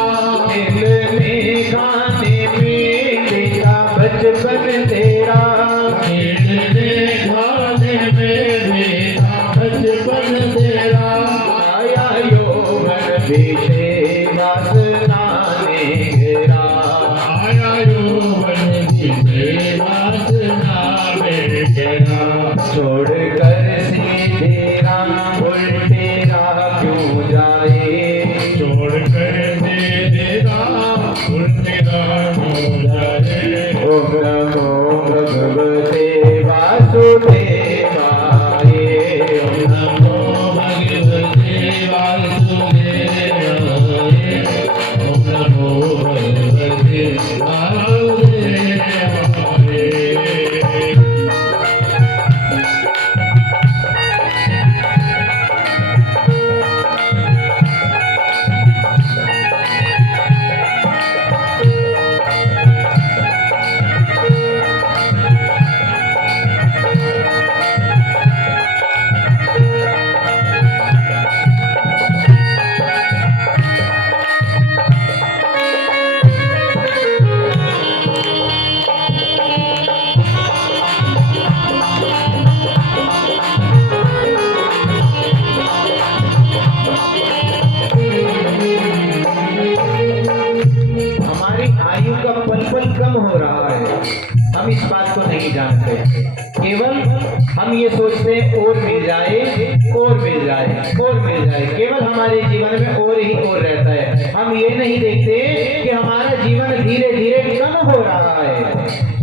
खेलने खाने में बीता बचपन तेरा। खेलने खाने में बीता बचपन तेरा। आया यौवन बीते वासना ने घेरा। आया यौवन बीते वासना में घेरा। छोड़ कर सीधे राह उल्टे राह क्यों जाए। छोड़ कर सीधे राह उल्टे राह क्यों जाए। ओम नमो भगवते वासुदेवाय। ओम नमो भगवते वासुदेवाय। रहता है, केवल हमारे जीवन में और ही और रहता है। हम ये नहीं देखते कि हमारा जीवन धीरे धीरे कम हो रहा है।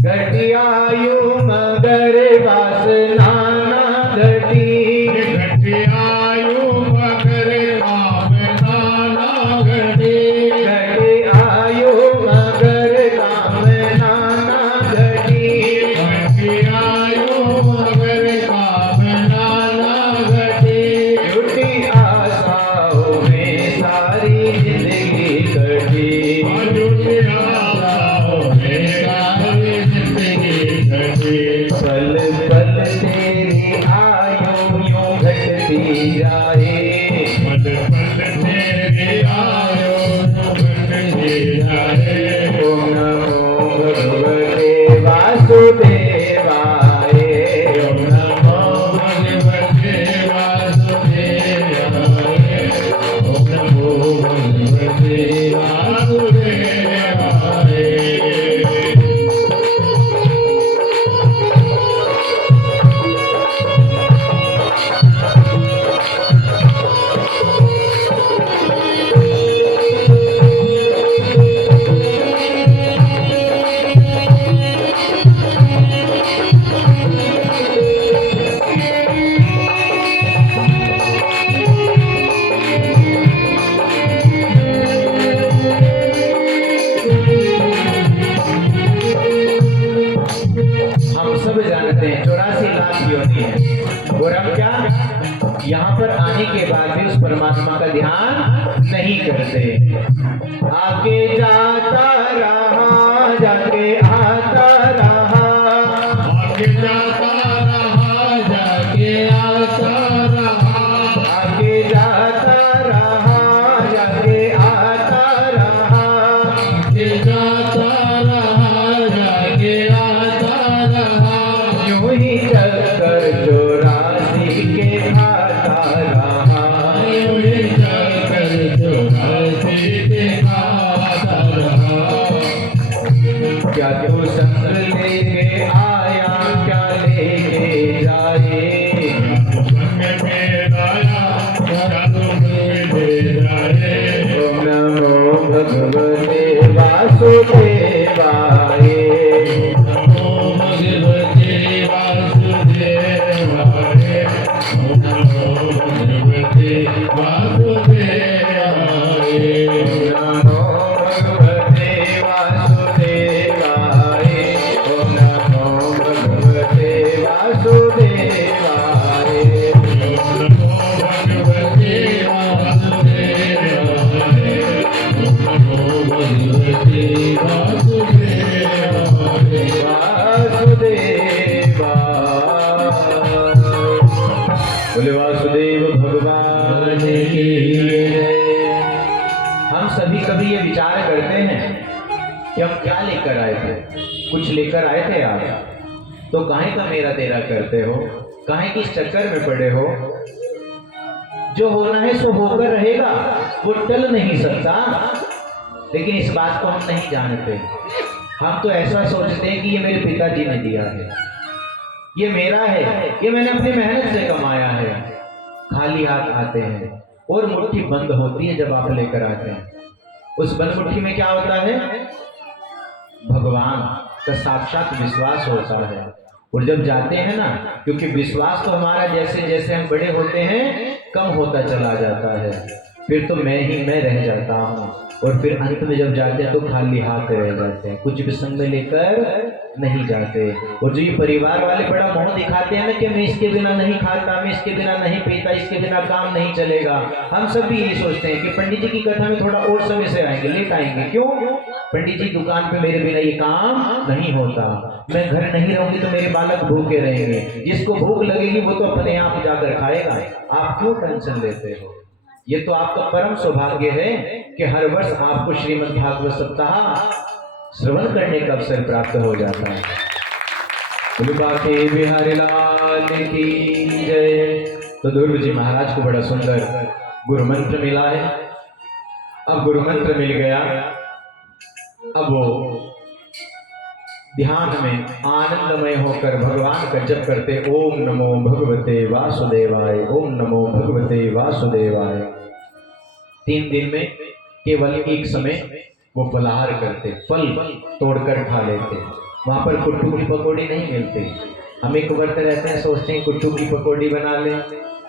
घटी आयु मगर वासना न घटी, घटी आयु मगर कामना न घटी, घटी आयु मगर कामना न घटी, घटी आयु मगर कामना न घटी, झूठी आशाओं में सारी जिंदगी कटी, झूठी आशाओं में सारी जिंदगी घटी, पल पल तेरी आयु यूं घटती जाए, पल पल तेरी आयु घटती जाए। ओम नमो भगवते वासुदेवाय, ओम नमो भगवते वासुदेवाय, ओम नमो भगवते वासुदेवाय। हम सब जानते हैं 84 लाख योनि है, और हम क्या यहाँ पर आने के बाद भी उस परमात्मा का ध्यान नहीं करते। आके जाता रहा, जाके आता रहा, आगे जाता रहा, जाके आता रहा, आके जाता रहा, जाके आता रहा, आगे जाता रहा, जाके आता रहा, यूं ही चक्कर 84 के खाता रहा, यूं ही चक्कर 84 के खाता रहा। क्या तू संग लेके आया, क्या लेके जाए, संग में आया, क्या तुम में जाए। ओम नमो भगवते वासुदेवाय, नमो भगवते वासुदेवाय, ओम नमो भगवते वासुदेवाय। नमो भगवते वासुदेवाय, ओम नमो भगवते वासुदेवाय, नमो भगवते वासुदेवाय, नमो भगवते वासुदेवाय। वासुदेवा। बोले वासुदेव भगवान की जय। हम सभी कभी ये विचार करते हैं कि हम क्या लेकर आए थे। कुछ लेकर आए थे आप, तो काहे का मेरा तेरा करते हो, काहे की इस चक्कर में पड़े हो। जो होना है सो होकर रहेगा, वो टल नहीं सकता। लेकिन इस बात को हम नहीं जानते। हम तो ऐसा सोचते हैं कि ये मेरे पिताजी ने दिया है, ये मेरा है, ये मैंने अपनी मेहनत से कमाया है। खाली हाथ आते हैं और मुट्ठी बंद होती है जब आप लेकर आते हैं। उस बंद मुट्ठी में क्या होता है? भगवान का साक्षात विश्वास होता है। और जब जाते हैं ना, क्योंकि विश्वास तो हमारा जैसे जैसे हम बड़े होते हैं कम होता चला जाता है, फिर तो मैं ही मैं रह जाता हूँ। और फिर अंत में जब जाते हैं तो खाली हाथ रह जाते हैं, कुछ भी संग में लेकर नहीं जाते। और जो ये परिवार वाले बड़ा मोह दिखाते हैं ना कि मैं इसके बिना नहीं खाता, मैं इसके बिना नहीं पीता, इसके बिना काम नहीं चलेगा। हम सब भी यही सोचते हैं कि पंडित जी की कथा में थोड़ा और समय से आएंगे, लेट आएंगे। क्यों? पंडित जी दुकान पे मेरे बिना ये काम नहीं होता, मैं घर नहीं रहूंगी तो मेरे बालक भूखे रहेंगे। जिसको भूख लगेगी वो तो अपने आप जाकर खाएगा। आप क्यों टेंशन लेते हो? ये तो आपका परम सौभाग्य है कि हर वर्ष आपको श्रीमद् भागवत सप्ताह श्रवण करने का अवसर प्राप्त हो जाता है। के बिहारी लाल की जय। तो ध्रुव जी महाराज को बड़ा सुंदर गुरु मंत्र मिला है। अब गुरु मंत्र मिल गया, अब वो ध्यान में आनंदमय होकर भगवान का जप करते। ओम नमो भगवते वासुदेवाय, ओम नमो भगवते वासुदेवाय। 3 दिन में केवल एक समय वो फलाहार करते, फल तोड़कर खा लेते। वहां पर कुट्टू की पकौड़ी नहीं मिलती। हम एक वर्त रहते हैं, सोचते हैं कुट्टू की पकौड़ी बना लें,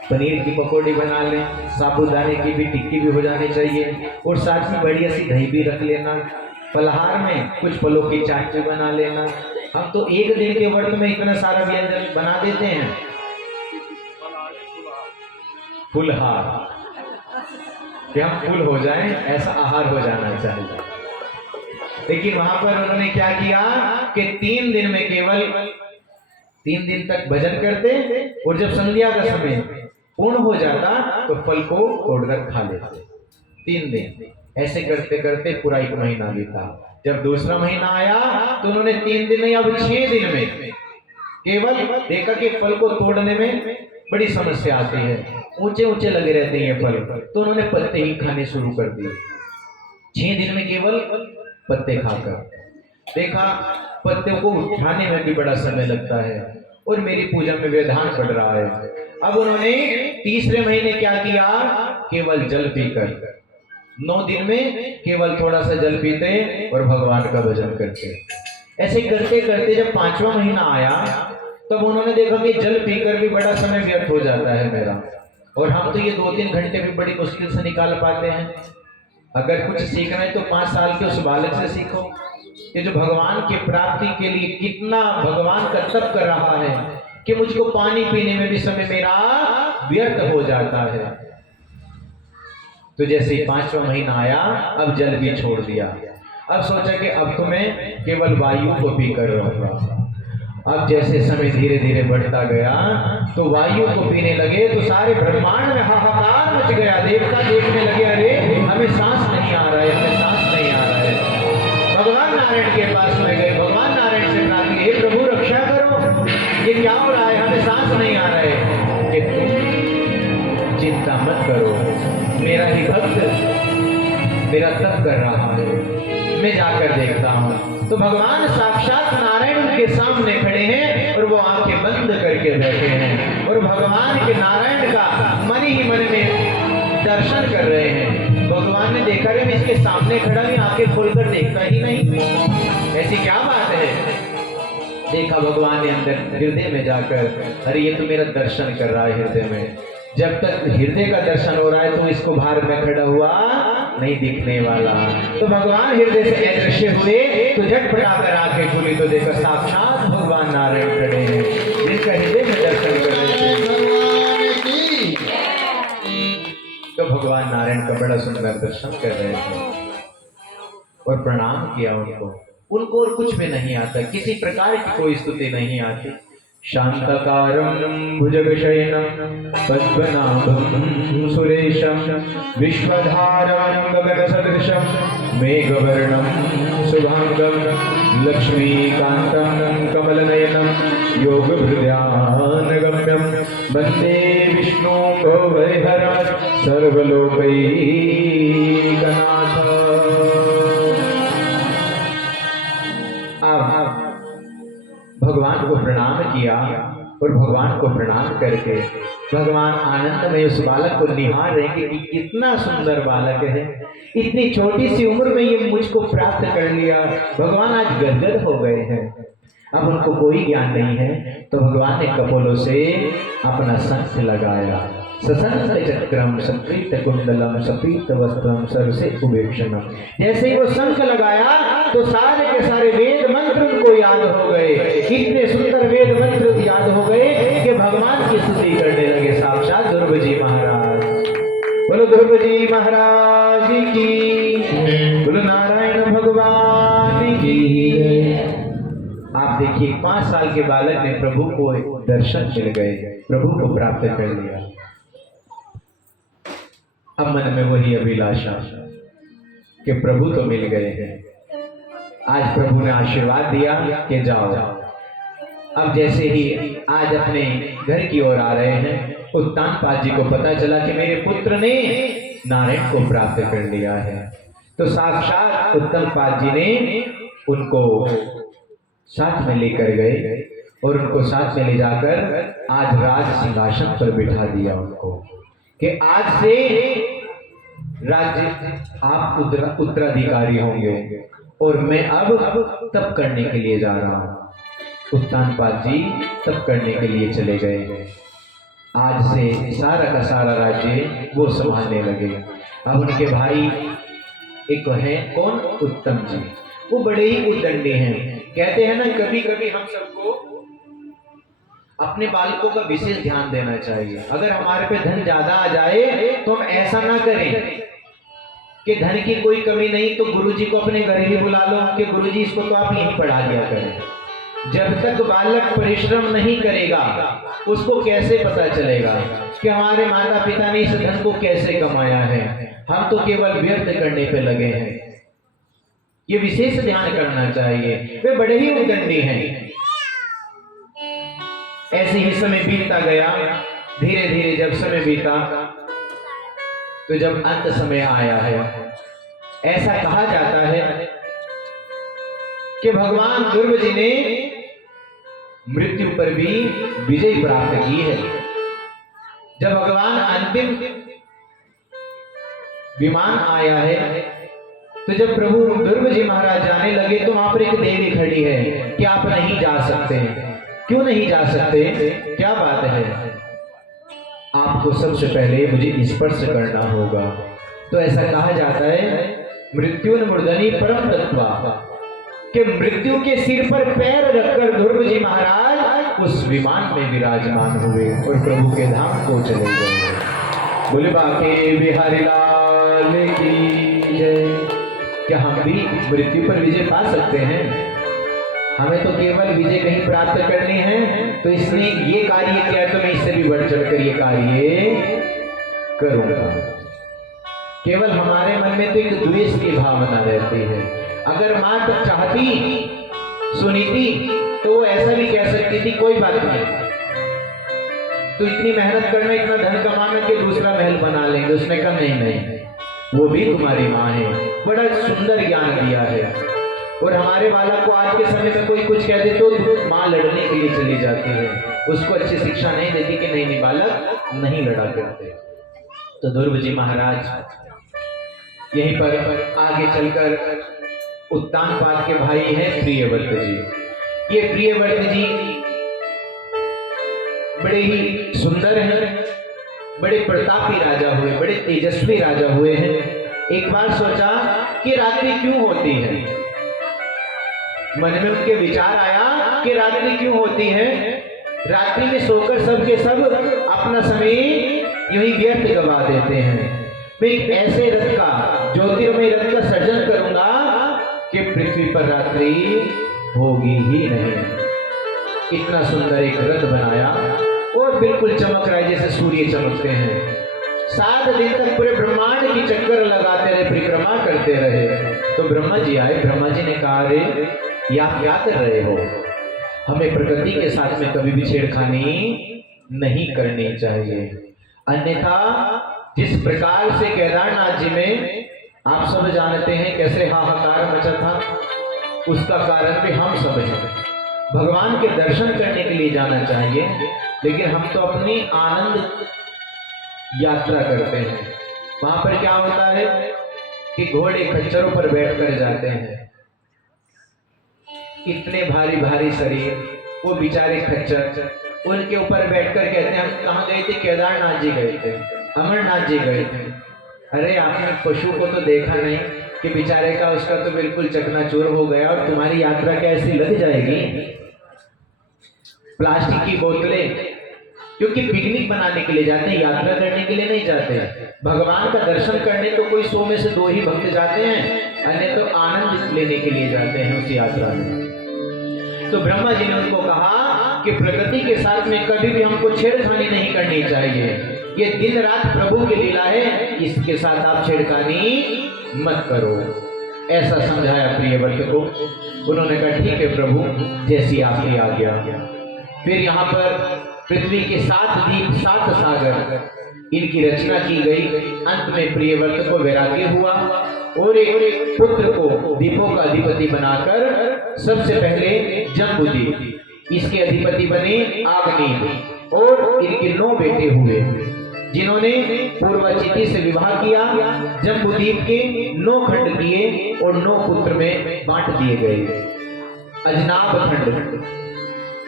पनीर की पकौड़ी बना लें, साबूदाने की भी टिक्की भी हो जानी चाहिए, और साथ में बढ़िया सी दही भी रख लेना, फलाहार में कुछ फलों की चाट भी बना लेना। हम तो एक दिन के व्रत में इतना सारा व्यंजन बना देते हैं। फुलहार, कि हम फुल हो जाएं, ऐसा आहार हो जाना चाहिए। लेकिन वहां पर उन्होंने क्या किया कि 3 दिन में केवल 3 दिन तक भजन करते, और जब संध्या का समय पूर्ण हो जाता तो फल को तोड़कर खा लेते। 3 दिन ऐसे करते करते पूरा 1 महीना बीता। जब दूसरा महीना आया तो उन्होंने 3 दिन नहीं, अब 6 दिन में केवल देखा कि फल को तोड़ने में बड़ी समस्या आती है, ऊंचे ऊंचे लगे रहते हैं फल, तो उन्होंने पत्ते ही खाने शुरू कर दिए। 6 दिन में केवल पत्ते खाकर देखा पत्तों को उठाने में भी बड़ा समय लगता है, और मेरी पूजा में व्यवधान पड़ रहा है। अब उन्होंने तीसरे महीने क्या किया, केवल जल पीकर 9 दिन में केवल थोड़ा सा जल पीते और भगवान का भजन करते। ऐसे करते करते जब 5वां महीना आया तब उन्होंने देखा कि जल पीकर भी बड़ा समय व्यर्थ हो जाता है मेरा, और हम तो ये 2-3 घंटे भी बड़ी मुश्किल से निकाल पाते हैं। अगर कुछ सीखना है तो 5 साल के उस बालक से सीखो, कि जो भगवान की प्राप्ति के लिए कितना भगवान का तप कर रहा है, कि मुझको पानी पीने में भी समय मेरा व्यर्थ हो जाता है। तो जैसे ही 5वां महीना आया, अब जल भी छोड़ दिया। अब सोचा कि अब तो मैं केवल वायु को पीकर रहूंगा। अब जैसे समय धीरे धीरे बढ़ता गया तो वायु को पीने लगे, तो सारे ब्रह्मांड में हाहाकार मच गया। देवता देखने लगे, अरे हमें सांस नहीं आ रहा है, हमें सांस नहीं आ रहा है। भगवान नारायण के पास में गए, भगवान नारायण से प्रार्थना की, हे प्रभु रक्षा करो, ये क्या हो रहा है, हमें सांस नहीं आ रहा है। कि तुम चिंता मत करो, मेरा ही भक्त मेरा तप कर रहा है, मैं जाकर देखता हूँ। तो भगवान साक्षात नारायण उनके सामने खड़े हैं, और वो आंखें बंद करके बैठे हैं, और भगवान के नारायण का मन ही मन में दर्शन कर रहे हैं। भगवान ने देखा रे मैं इसके सामने खड़ा भी आंखें खोलकर देखता ही नहीं, ऐसी क्या बात है। देखा भगवान ने अंदर हृदय में जाकर, अरे ये तो मेरा दर्शन कर रहा है हृदय में। जब तक हृदय का दर्शन हो रहा है तो इसको बाहर में खड़ा हुआ नहीं दिखने वाला। तो भगवान हृदय से अदृश्य हुए, तो झटपटाकर आंखें खुली तो देखा साक्षात भगवान नारायण खड़े हैं, जिनका हृदय में दर्शन कर रहे थे। तो भगवान नारायण का बड़ा सुंदर दर्शन कर रहे थे और प्रणाम किया उनको। उनको और कुछ भी नहीं आता, किसी प्रकार की कोई स्तुति नहीं आती। शांतकारं भुजगशयनं पद्मनाभं सुरेशं विश्वधारं गगनसदृशं मेघवर्णं शुभांगं लक्ष्मीकान्तं कमलनयनं योगहृदयानगम्यं वन्दे विष्णुं भवभयहरं सर्वलोकैकनाथं। भगवान को प्रणाम किया, और भगवान को प्रणाम करके भगवान आनंद में उस बालक को निहार रहे कि कितना सुंदर बालक है, इतनी छोटी सी उम्र में ये मुझको प्राप्त कर लिया। भगवान आज गदगद हो गए हैं, अब उनको कोई ज्ञान नहीं है। तो भगवान ने कपोलों से अपना शंख लगाया, सशंख चक्रम सपीत कुंडलम सपीत वस्त्रम सरसे उपेक्षणम। जैसे ही वो शंख लगाया तो सारे के सारे वेद मंत्र उनको याद हो गए। इतने सुंदर वेद मंत्र याद हो गए कि भगवान की स्तुति करने लगे साक्षात ध्रुव जी महाराज। बोलो ध्रुव जी महाराज की, बोलो नारायण भगवान की। आप देखिए 5 साल के बालक ने प्रभु को दर्शन मिल गए, प्रभु को प्राप्त कर लिया। अब मन में वही अभिलाषा कि प्रभु तो मिल गए हैं। आज प्रभु ने आशीर्वाद दिया कि जाओ। अब जैसे ही आज अपने घर की ओर आ रहे हैं, उत्तानपाद जी को पता चला कि मेरे पुत्र ने नारायण को प्राप्त कर लिया है। तो साक्षात उत्तानपाद जी ने उनको साथ में लेकर गए और उनको साथ में ले जाकर आज राज सिंहासन पर बिठा दिया उनको, कि आज से राज्य आप उत्तराधिकारी होंगे और मैं अब तप करने के लिए जा रहा हूं। उत्तानपाद जी तप करने के लिए चले गए। आज से सारा का सारा राज्य वो संभालने लगे। अब उनके भाई एक है कौन, उत्तम जी, वो बड़े ही उद्दंडी हैं। कहते हैं ना, कभी कभी हम सबको अपने बालकों का विशेष ध्यान देना चाहिए। अगर हमारे पे धन ज्यादा आ जाए तो हम ऐसा ना करें कि धन की कोई कमी नहीं तो गुरुजी को अपने घर ही बुला लो कि गुरुजी इसको तो आप यहीं पढ़ा दिया करें। जब तक बालक परिश्रम नहीं करेगा उसको कैसे पता चलेगा कि हमारे माता पिता ने इस धन को कैसे कमाया है। हम तो केवल व्यर्थ करने पे लगे हैं। ये विशेष ध्यान करना चाहिए। वे बड़े ही उद्दंडी हैं। ऐसे ही समय बीतता गया। धीरे धीरे जब समय बीता तो जब अंत समय आया है, ऐसा कहा जाता है कि भगवान ध्रुव जी ने मृत्यु पर भी विजय प्राप्त की है। जब भगवान अंतिम विमान आया है तो जब प्रभु ध्रुव जी महाराज जाने लगे तो वहां पर एक देवी खड़ी है कि आप नहीं जा सकते। क्यों नहीं जा सकते, क्या बात है? आपको सबसे पहले मुझे स्पर्श करना होगा। तो ऐसा कहा जाता है मृत्युन मूर्धनि परम तत्वा, कि मृत्यु के सिर पर पैर रखकर ध्रुव जी महाराज उस विमान में विराजमान हुए और प्रभु के धाम को चले गए। बोले बाके बिहारी लाल की जय। क्या हम भी मृत्यु पर विजय पा सकते हैं? हमें तो केवल विजय कहीं प्राप्त करनी है, तो इसने ये कार्य किया तो मैं इससे भी बढ़ चढ़कर ये कार्य करूंगा। केवल हमारे मन में तो एक द्वेष की भावना रहती है। अगर मां तो चाहती सुनीति तो वो ऐसा भी कह सकती थी कोई बात नहीं, तो इतनी मेहनत करना, इतना धन कमाना कि दूसरा महल बना लेंगे। उसने कहा नहीं नहीं, वो भी तुम्हारी माँ है, बड़ा सुंदर ज्ञान दिया है। और हमारे बालक को आज के समय में कोई कुछ कह दे तो माँ लड़ने के लिए चली जाती है, उसको अच्छी शिक्षा नहीं देती कि नहीं नहीं बालक नहीं लड़ा करते। तो ध्रुव जी महाराज यहीं पर आगे चलकर उत्तानपाद के भाई हैं प्रियव्रत जी। ये प्रियव्रत जी बड़े ही सुंदर हैं, बड़े प्रतापी राजा हुए, बड़े तेजस्वी राजा हुए हैं। एक बार सोचा कि रात्रि क्यों होती है, मन में उनके विचार आया कि रात्रि क्यों होती है। रात्रि में सोकर सब के सब अपना समय यूं व्यर्थ गवा देते हैं। मैं एक ऐसे रथ का, ज्योतिर्मय रथ का सृजन करूंगा कि पृथ्वी पर रात्रि होगी ही नहीं। इतना सुंदर एक रथ बनाया और बिल्कुल चमक रहा है जैसे सूर्य चमकते हैं। 7 दिन तक पूरे ब्रह्मांड की चक्कर लगाते रहे, परिक्रमा करते रहे। तो ब्रह्मा जी आए। ब्रह्मा जी ने कहा, अरे ये आप क्या कर रहे हो? हमें प्रकृति के साथ में कभी भी छेड़खानी नहीं करनी चाहिए, अन्यथा जिस प्रकार से केदारनाथ जी में आप सब जानते हैं कैसे हाहाकार मचा था, उसका कारण भी हम सब हैं। भगवान के दर्शन करने के लिए जाना चाहिए, लेकिन हम तो अपनी आनंद यात्रा करते हैं। वहां पर क्या होता है कि घोड़े खच्चरों पर बैठकर जाते हैं, इतने भारी भारी शरीर, वो बेचारे खच्चर उनके ऊपर बैठकर कहते हैं हम कहाँ गए थे? केदारनाथ जी गए थे, अमरनाथ जी गए थे। अरे आपने पशु को तो देखा नहीं कि बेचारे का उसका तो बिल्कुल चकनाचूर हो गया और तुम्हारी यात्रा कैसी लग जाएगी? प्लास्टिक की बोतलें, क्योंकि पिकनिक बनाने के लिए जाते हैं, यात्रा करने के लिए नहीं जाते। भगवान का दर्शन करने तो कोई 100 में से 2 ही भक्त जाते हैं, अन्य तो आनंद लेने के लिए जाते हैं उस यात्रा में। तो ब्रह्मा जी ने उनको कहा कि प्रकृति के साथ में कभी भी हमको छेड़खानी नहीं करनी चाहिए। ये दिन रात प्रभु की लीला है, इसके साथ आप छेड़खानी मत करो। ऐसा समझाया प्रियव्रत को। उन्होंने कहा ठीक है प्रभु, जैसी आपकी आज्ञा। फिर यहाँ पर पृथ्वी के 7 द्वीप 7 सागर इनकी रचना की गई। अंत में प्रियव्रत को वैराग्य हुआ और एक पुत्र को द्वीपों का अधिपति बनाकर सबसे पहले जम्बूद्वीप, इसके अधिपति बने आग्नेय और इनके 9 बेटे हुए। जिन्होंने पूर्वाचिति से विवाह किया, जम्बूद्वीप के 9 खंड किए और 9 पुत्र में बांट दिए गए। अजनाब खंड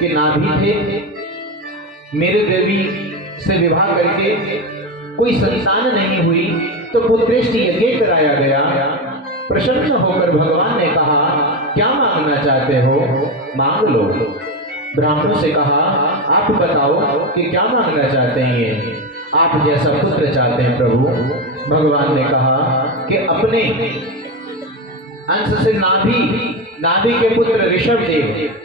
के नाभि थे। मेरे देवी से विवाह करके कोई संतान नहीं हुई तो पुत्रेष्टि यज्ञ कराया गया। प्रसन्न होकर भगवान ने कहा, क्या मांगना चाहते हो, मांग लो। ब्राह्मणों से कहा, आप बताओ कि क्या मांगना चाहते हैं, ये आप जैसा पुत्र चाहते हैं प्रभु। भगवान ने कहा कि अपने अंश से नाभि के पुत्र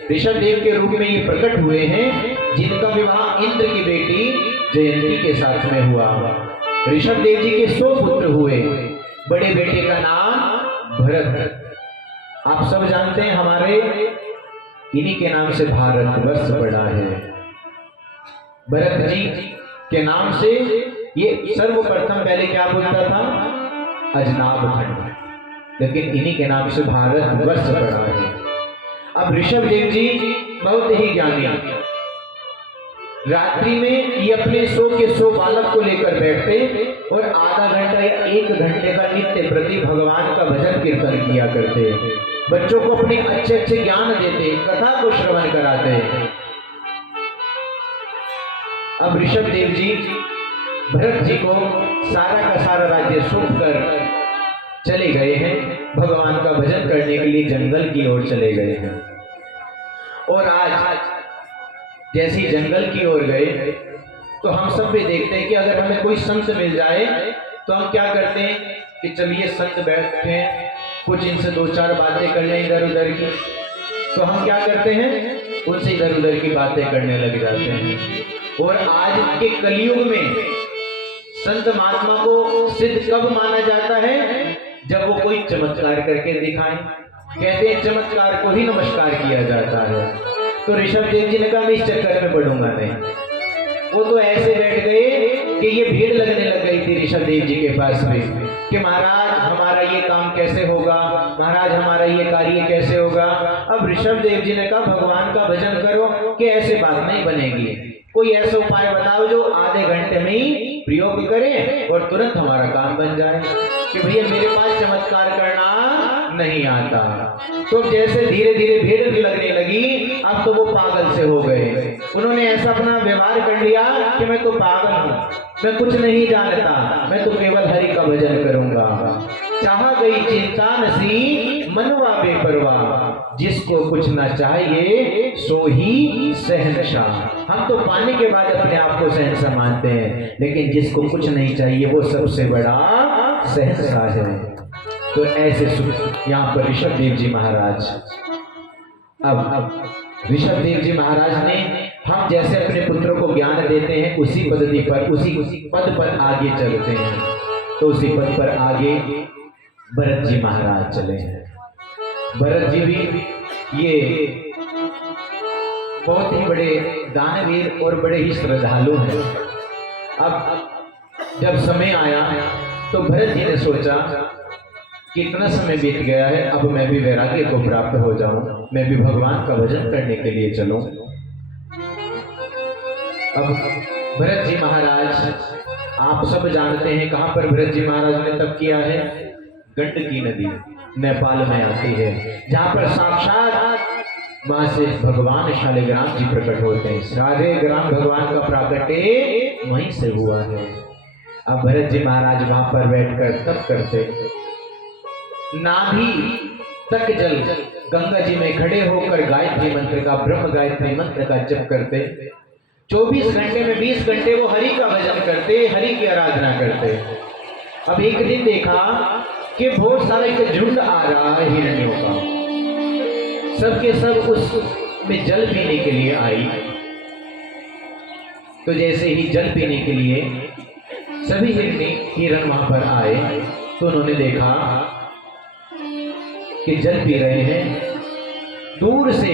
ऋषभदेव के रूप में ये प्रकट हुए हैं, जिनका विवाह इंद्र की बेटी जयंती के साथ में हुआ। ऋषभदेव जी के 100 पुत्र हुए। बड़े बेटे का नाम भरत। आप सब जानते हैं हमारे इन्हीं के नाम से भारतवर्ष पड़ा है। भरत जी के नाम से ये सर्वप्रथम पहले क्या बोलता था, अजनाब खंड, लेकिन इन्हीं के नाम से भारतवर्ष पड़ा है। अब ऋषभदेव जी बहुत ही ज्ञानी, रात्रि में ये अपने 100 के 100 बालक को लेकर बैठते और आधा घंटा या 1 घंटे का नित्य प्रति भगवान का भजन कीर्तन किया करते। बच्चों को अपने अच्छे अच्छे ज्ञान देते, कथा को श्रवण कराते। अब ऋषभदेव जी भरत जी को सारा का सारा राज्य सौंप कर चले गए हैं, भगवान का भजन करने के लिए जंगल की ओर चले गए हैं। और आज जैसे जंगल की ओर गए तो हम सब भी देखते हैं कि अगर हमें कोई संत मिल जाए तो हम क्या करते हैं कि चलिए संत बैठते हैं, कुछ इनसे 2-4 बातें कर लें इधर उधर की, तो हम क्या करते हैं, उनसे इधर उधर की बातें करने लग जाते हैं। और आज के कलयुग में संत महात्मा को सिद्ध कब माना जाता है, जब वो कोई चमत्कार करके दिखाएं। कहते हैं चमत्कार को ही नमस्कार किया जाता है। तो ऋषभदेव जी ने कहा, मैं इस चक्कर में पढ़ूंगा नहीं। वो तो ऐसे बैठ गए कि ये भीड़ लगने लग गई थी ऋषभदेव जी के पास में कि महाराज हमारा ये काम कैसे होगा, महाराज हमारा ये कार्य कैसे होगा। अब ऋषभदेव जी ने कहा, भगवान का भजन करो कि ऐसे बात नहीं बनेगी, कोई ऐसा उपाय बताओ जो आधे घंटे में ही प्रयोग करें और तुरंत हमारा काम बन जाए। कि भैया मेरे पास चमत्कार करना नहीं आता। तो जैसे धीरे धीरे भीड़ भी लगने लगी, अब तो वो पागल से हो गए। उन्होंने ऐसा अपना व्यवहार कर लिया कि मैं तो पागल हूँ, मैं कुछ नहीं जानता, मैं तो केवल हरि का भजन करूंगा। चाह गई चिंता नसी मनवा बेपरवाह, जिसको कुछ ना चाहिए सो ही शहंशाह। हम तो पाने के बाद अपने आप को शहंशाह मानते हैं, लेकिन जिसको कुछ नहीं चाहिए वो सबसे बड़ा शहंशाह है। तो ऐसे यहाँ पर ऋषभदेव जी महाराज, अब ऋषभदेव जी महाराज ने हम जैसे अपने पुत्रों को ज्ञान देते हैं उसी पद्धति पर, उसी पद पर आगे चलते हैं। तो उसी पद पर आगे भरत जी महाराज चले हैं। भरत जी भी ये बहुत ही बड़े दानवीर और बड़े ही श्रद्धालु हैं। अब जब समय आया तो भरत जी ने सोचा कितना समय बीत गया है, अब मैं भी वैराग्य को प्राप्त हो जाऊं, मैं भी भगवान का भजन करने के लिए चलूं। अब भरत जी महाराज आप सब जानते हैं कहां पर भरत जी महाराज ने तप किया है, गंडकी नदी नेपाल में आती है, जहां पर साक्षात वहां से भगवान शालिग्राम जी प्रकट होते हैं। सारे ग्राम भगवान का प्राकट्य वहीं से हुआ है। अब भरत जी महाराज वहां पर बैठकर तप करते, नाभि तक जल गंगा जी में खड़े होकर गायत्री मंत्र का, ब्रह्म गायत्री मंत्र का जप करते। 24 घंटे में 20 घंटे वो हरि का भजन करते, हरि की आराधना करते। अब एक दिन देखा कि बहुत सारा एक झुंड आ रहा है हिरणियों का, सबके सब उसमें जल पीने के लिए आई। तो जैसे ही जल पीने के लिए सभी हिरण वहां पर आए तो उन्होंने देखा कि जल पी रहे हैं। दूर से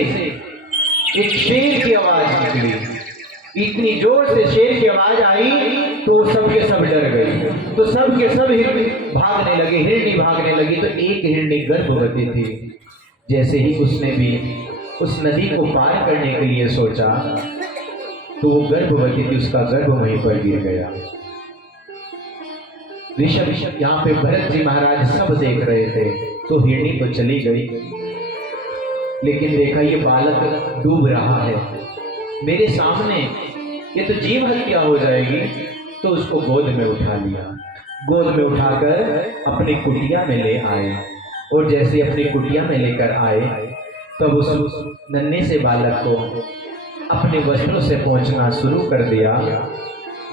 एक शेर की आवाज निकली, इतनी जोर से शेर की आवाज आई तो सबके सब डर गए। तो सबके सब हिरणी भागने लगे, हिरणी भागने लगी। तो एक हिरणी गर्भवती थी। जैसे ही उसने भी उस नदी को पार करने के लिए सोचा तो वो गर्भवती थी, उसका गर्भ वहीं पर गिर गया। ऋषभ यहाँ पे भरत जी महाराज सब देख रहे थे। तो हिरणी तो चली गई, लेकिन देखा ये बालक डूब रहा है मेरे सामने, ये तो जीव हत्या हो जाएगी। तो उसको गोद में उठा लिया, गोद में उठाकर अपनी कुटिया में ले आए। और जैसे अपनी कुटिया में लेकर आए तब उस नन्हे से बालक को अपने वस्त्रों से पोंछना शुरू कर दिया।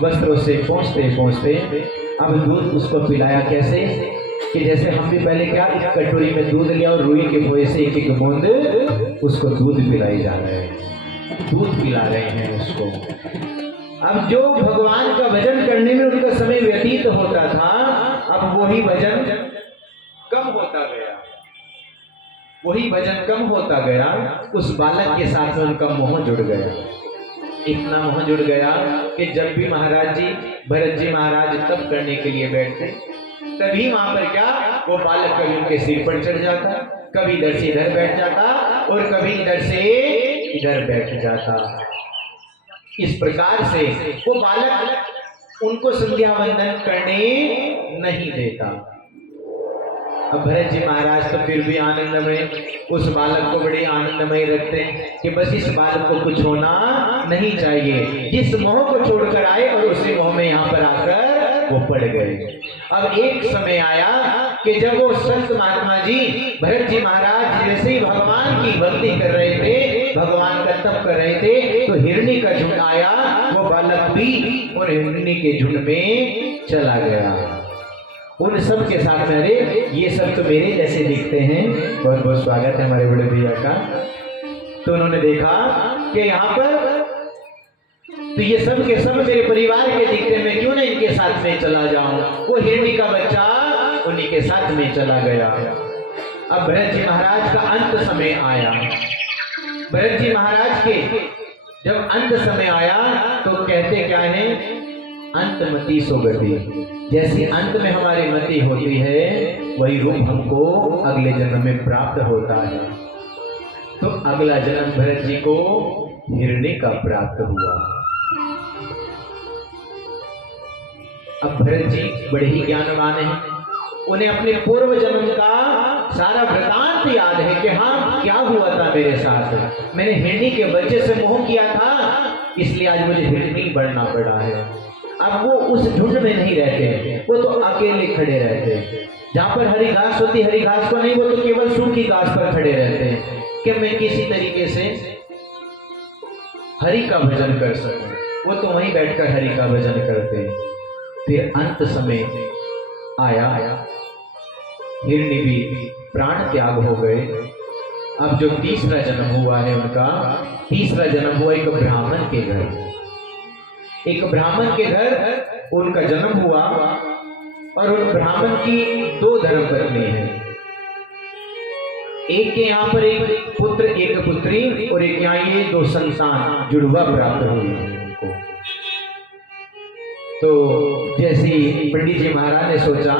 वस्त्रों से पोंछते पोंछते अब दूध उसको पिलाया। कैसे कि जैसे हम भी पहले क्या, एक कटोरी में दूध लिया और रुई के पोए से एक एक बूंद उसको दूध पिलाई जा रहे हैं, दूध पिला रहे हैं उसको। अब जो भगवान का भजन करने में उनका समय व्यतीत होता था, अब वही भजन कम होता गया, वही भजन कम होता गया। उस बालक के साथ में उनका मोह जुड़ गया, इतना मोह जुड़ गया कि जब भी महाराज जी, भरत जी महाराज तप करने के लिए बैठते, तभी वहां पर क्या, वो बालक कभी उनके सिर पर चढ़ जाता, कभी इधर से इधर बैठ जाता और कभी इधर से इधर बैठ जाता। इस प्रकार से वो बालक उनको संध्या वंदन करने नहीं देता। अब भरत जी महाराज तो फिर भी आनंद में उस बालक को बड़े आनंदमय रखते हैं कि बस इस बालक को कुछ होना नहीं चाहिए। जिस मोह को छोड़कर आए और उसी मोह में यहाँ पर आकर वो पड़ गए। अब एक समय आया कि जब वो संत महात्मा जी, भरत जी महाराज जैसे ही भगवान की भक्ति कर रहे थे, भगवान का तप कर रहे थे, तो हिरणी का झुंड आया, वो बालक भी और हिरणी के झुंड में चला गया। उन सब के साथ में, अरे ये सब तो मेरे जैसे दिखते हैं, बहुत बहुत स्वागत है हमारे बड़े भैया का। तो उन्होंने देखा कि यहाँ पर तो ये सब के सब मेरे परिवार के दिखते, मैं क्यों ना इनके साथ में चला जाऊं। वो हिरणी का बच्चा उन्हीं के साथ में चला गया। अब भरत जी महाराज का अंत समय आया। भरत जी महाराज के जब अंत समय आया तो कहते क्या है, अंतमति सुगति। जैसी अंत में हमारी मति होती है, वही रूप हमको अगले जन्म में प्राप्त होता है। तो अगला जन्म भरत जी को हिरणी का प्राप्त हुआ। अब भरत जी बड़े ही ज्ञानवान हैं, उन्हें अपने पूर्व जन्म का सारा वृतांत याद है कि हाँ क्या हुआ था मेरे साथ, मैंने हिरणी के बच्चे से मोह किया था, इसलिए आज मुझे हिरणी बनना पड़ा है। अब वो उस झुंड में नहीं रहते, वो तो अकेले खड़े रहते हैं। जहाँ पर हरी घास होती, हरी घास को नहीं, वो तो केवल सूखी घास पर खड़े रहते हैं कि मैं किसी तरीके से हरि का भजन कर सकूं। वो तो वहीं बैठकर हरि का भजन करते हैं। फिर अंत समय आया, हिरणी भी प्राण त्याग हो गए। अब जो तीसरा जन्म हुआ है उनका, तीसरा जन्म हुआ एक ब्राह्मण के घर। एक ब्राह्मण के घर उनका जन्म हुआ और उन ब्राह्मण की 2 धर्मपत्नी हैं। एक के यहाँ पर एक पुत्र एक पुत्री और एक यहाँ ये 2 संतान जुड़वा प्राप्त हुई उनको। तो जैसे पंडित जी महाराज ने सोचा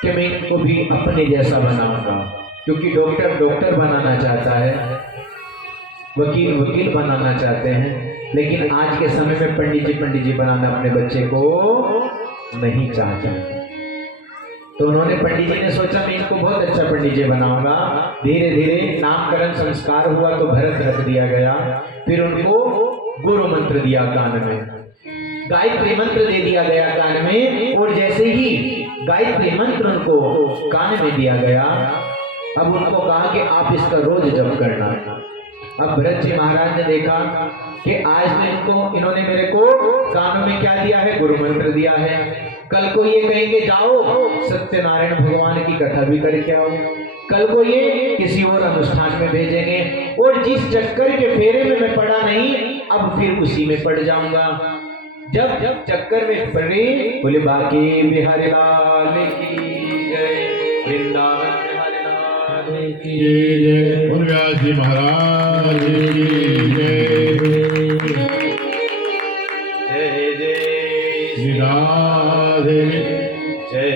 कि मैं इनको भी अपने जैसा बनाऊंगा, क्योंकि डॉक्टर डॉक्टर बनाना चाहता है, वकील वकील बनाना चाहते हैं, लेकिन आज के समय में पंडित जी बनाना अपने बच्चे को नहीं चाहते। तो उन्होंने, पंडित जी ने सोचा मैं इनको बहुत अच्छा पंडित जी बनाऊंगा। धीरे धीरे नामकरण संस्कार हुआ तो भरत रख दिया गया। फिर उनको गुरु मंत्र दिया कान में, गायत्री मंत्र दे दिया गया कान में। और जैसे ही गायत्री मंत्र उनको कान में दिया गया, अब उनको कहा कि आप इसका रोज जप करना है। अब भरत जी महाराज ने देखा कि आज तो इन्होंने मेरे को कानों में क्या दिया है, गुरु मंत्र दिया है। कल को ये कहेंगे जाओ सत्यनारायण भगवान की कथा भी करके आओ, कल को ये किसी और अनुष्ठान में भेजेंगे, और जिस चक्कर के फेरे में मैं पड़ा नहीं, अब फिर उसी में पड़ जाऊंगा। जब जब चक्कर में पड़े, बोले बाकी बिहारी लाल की जय, वृंदावन बिहारी लाल की जय, व्यास जी महाराज की जय।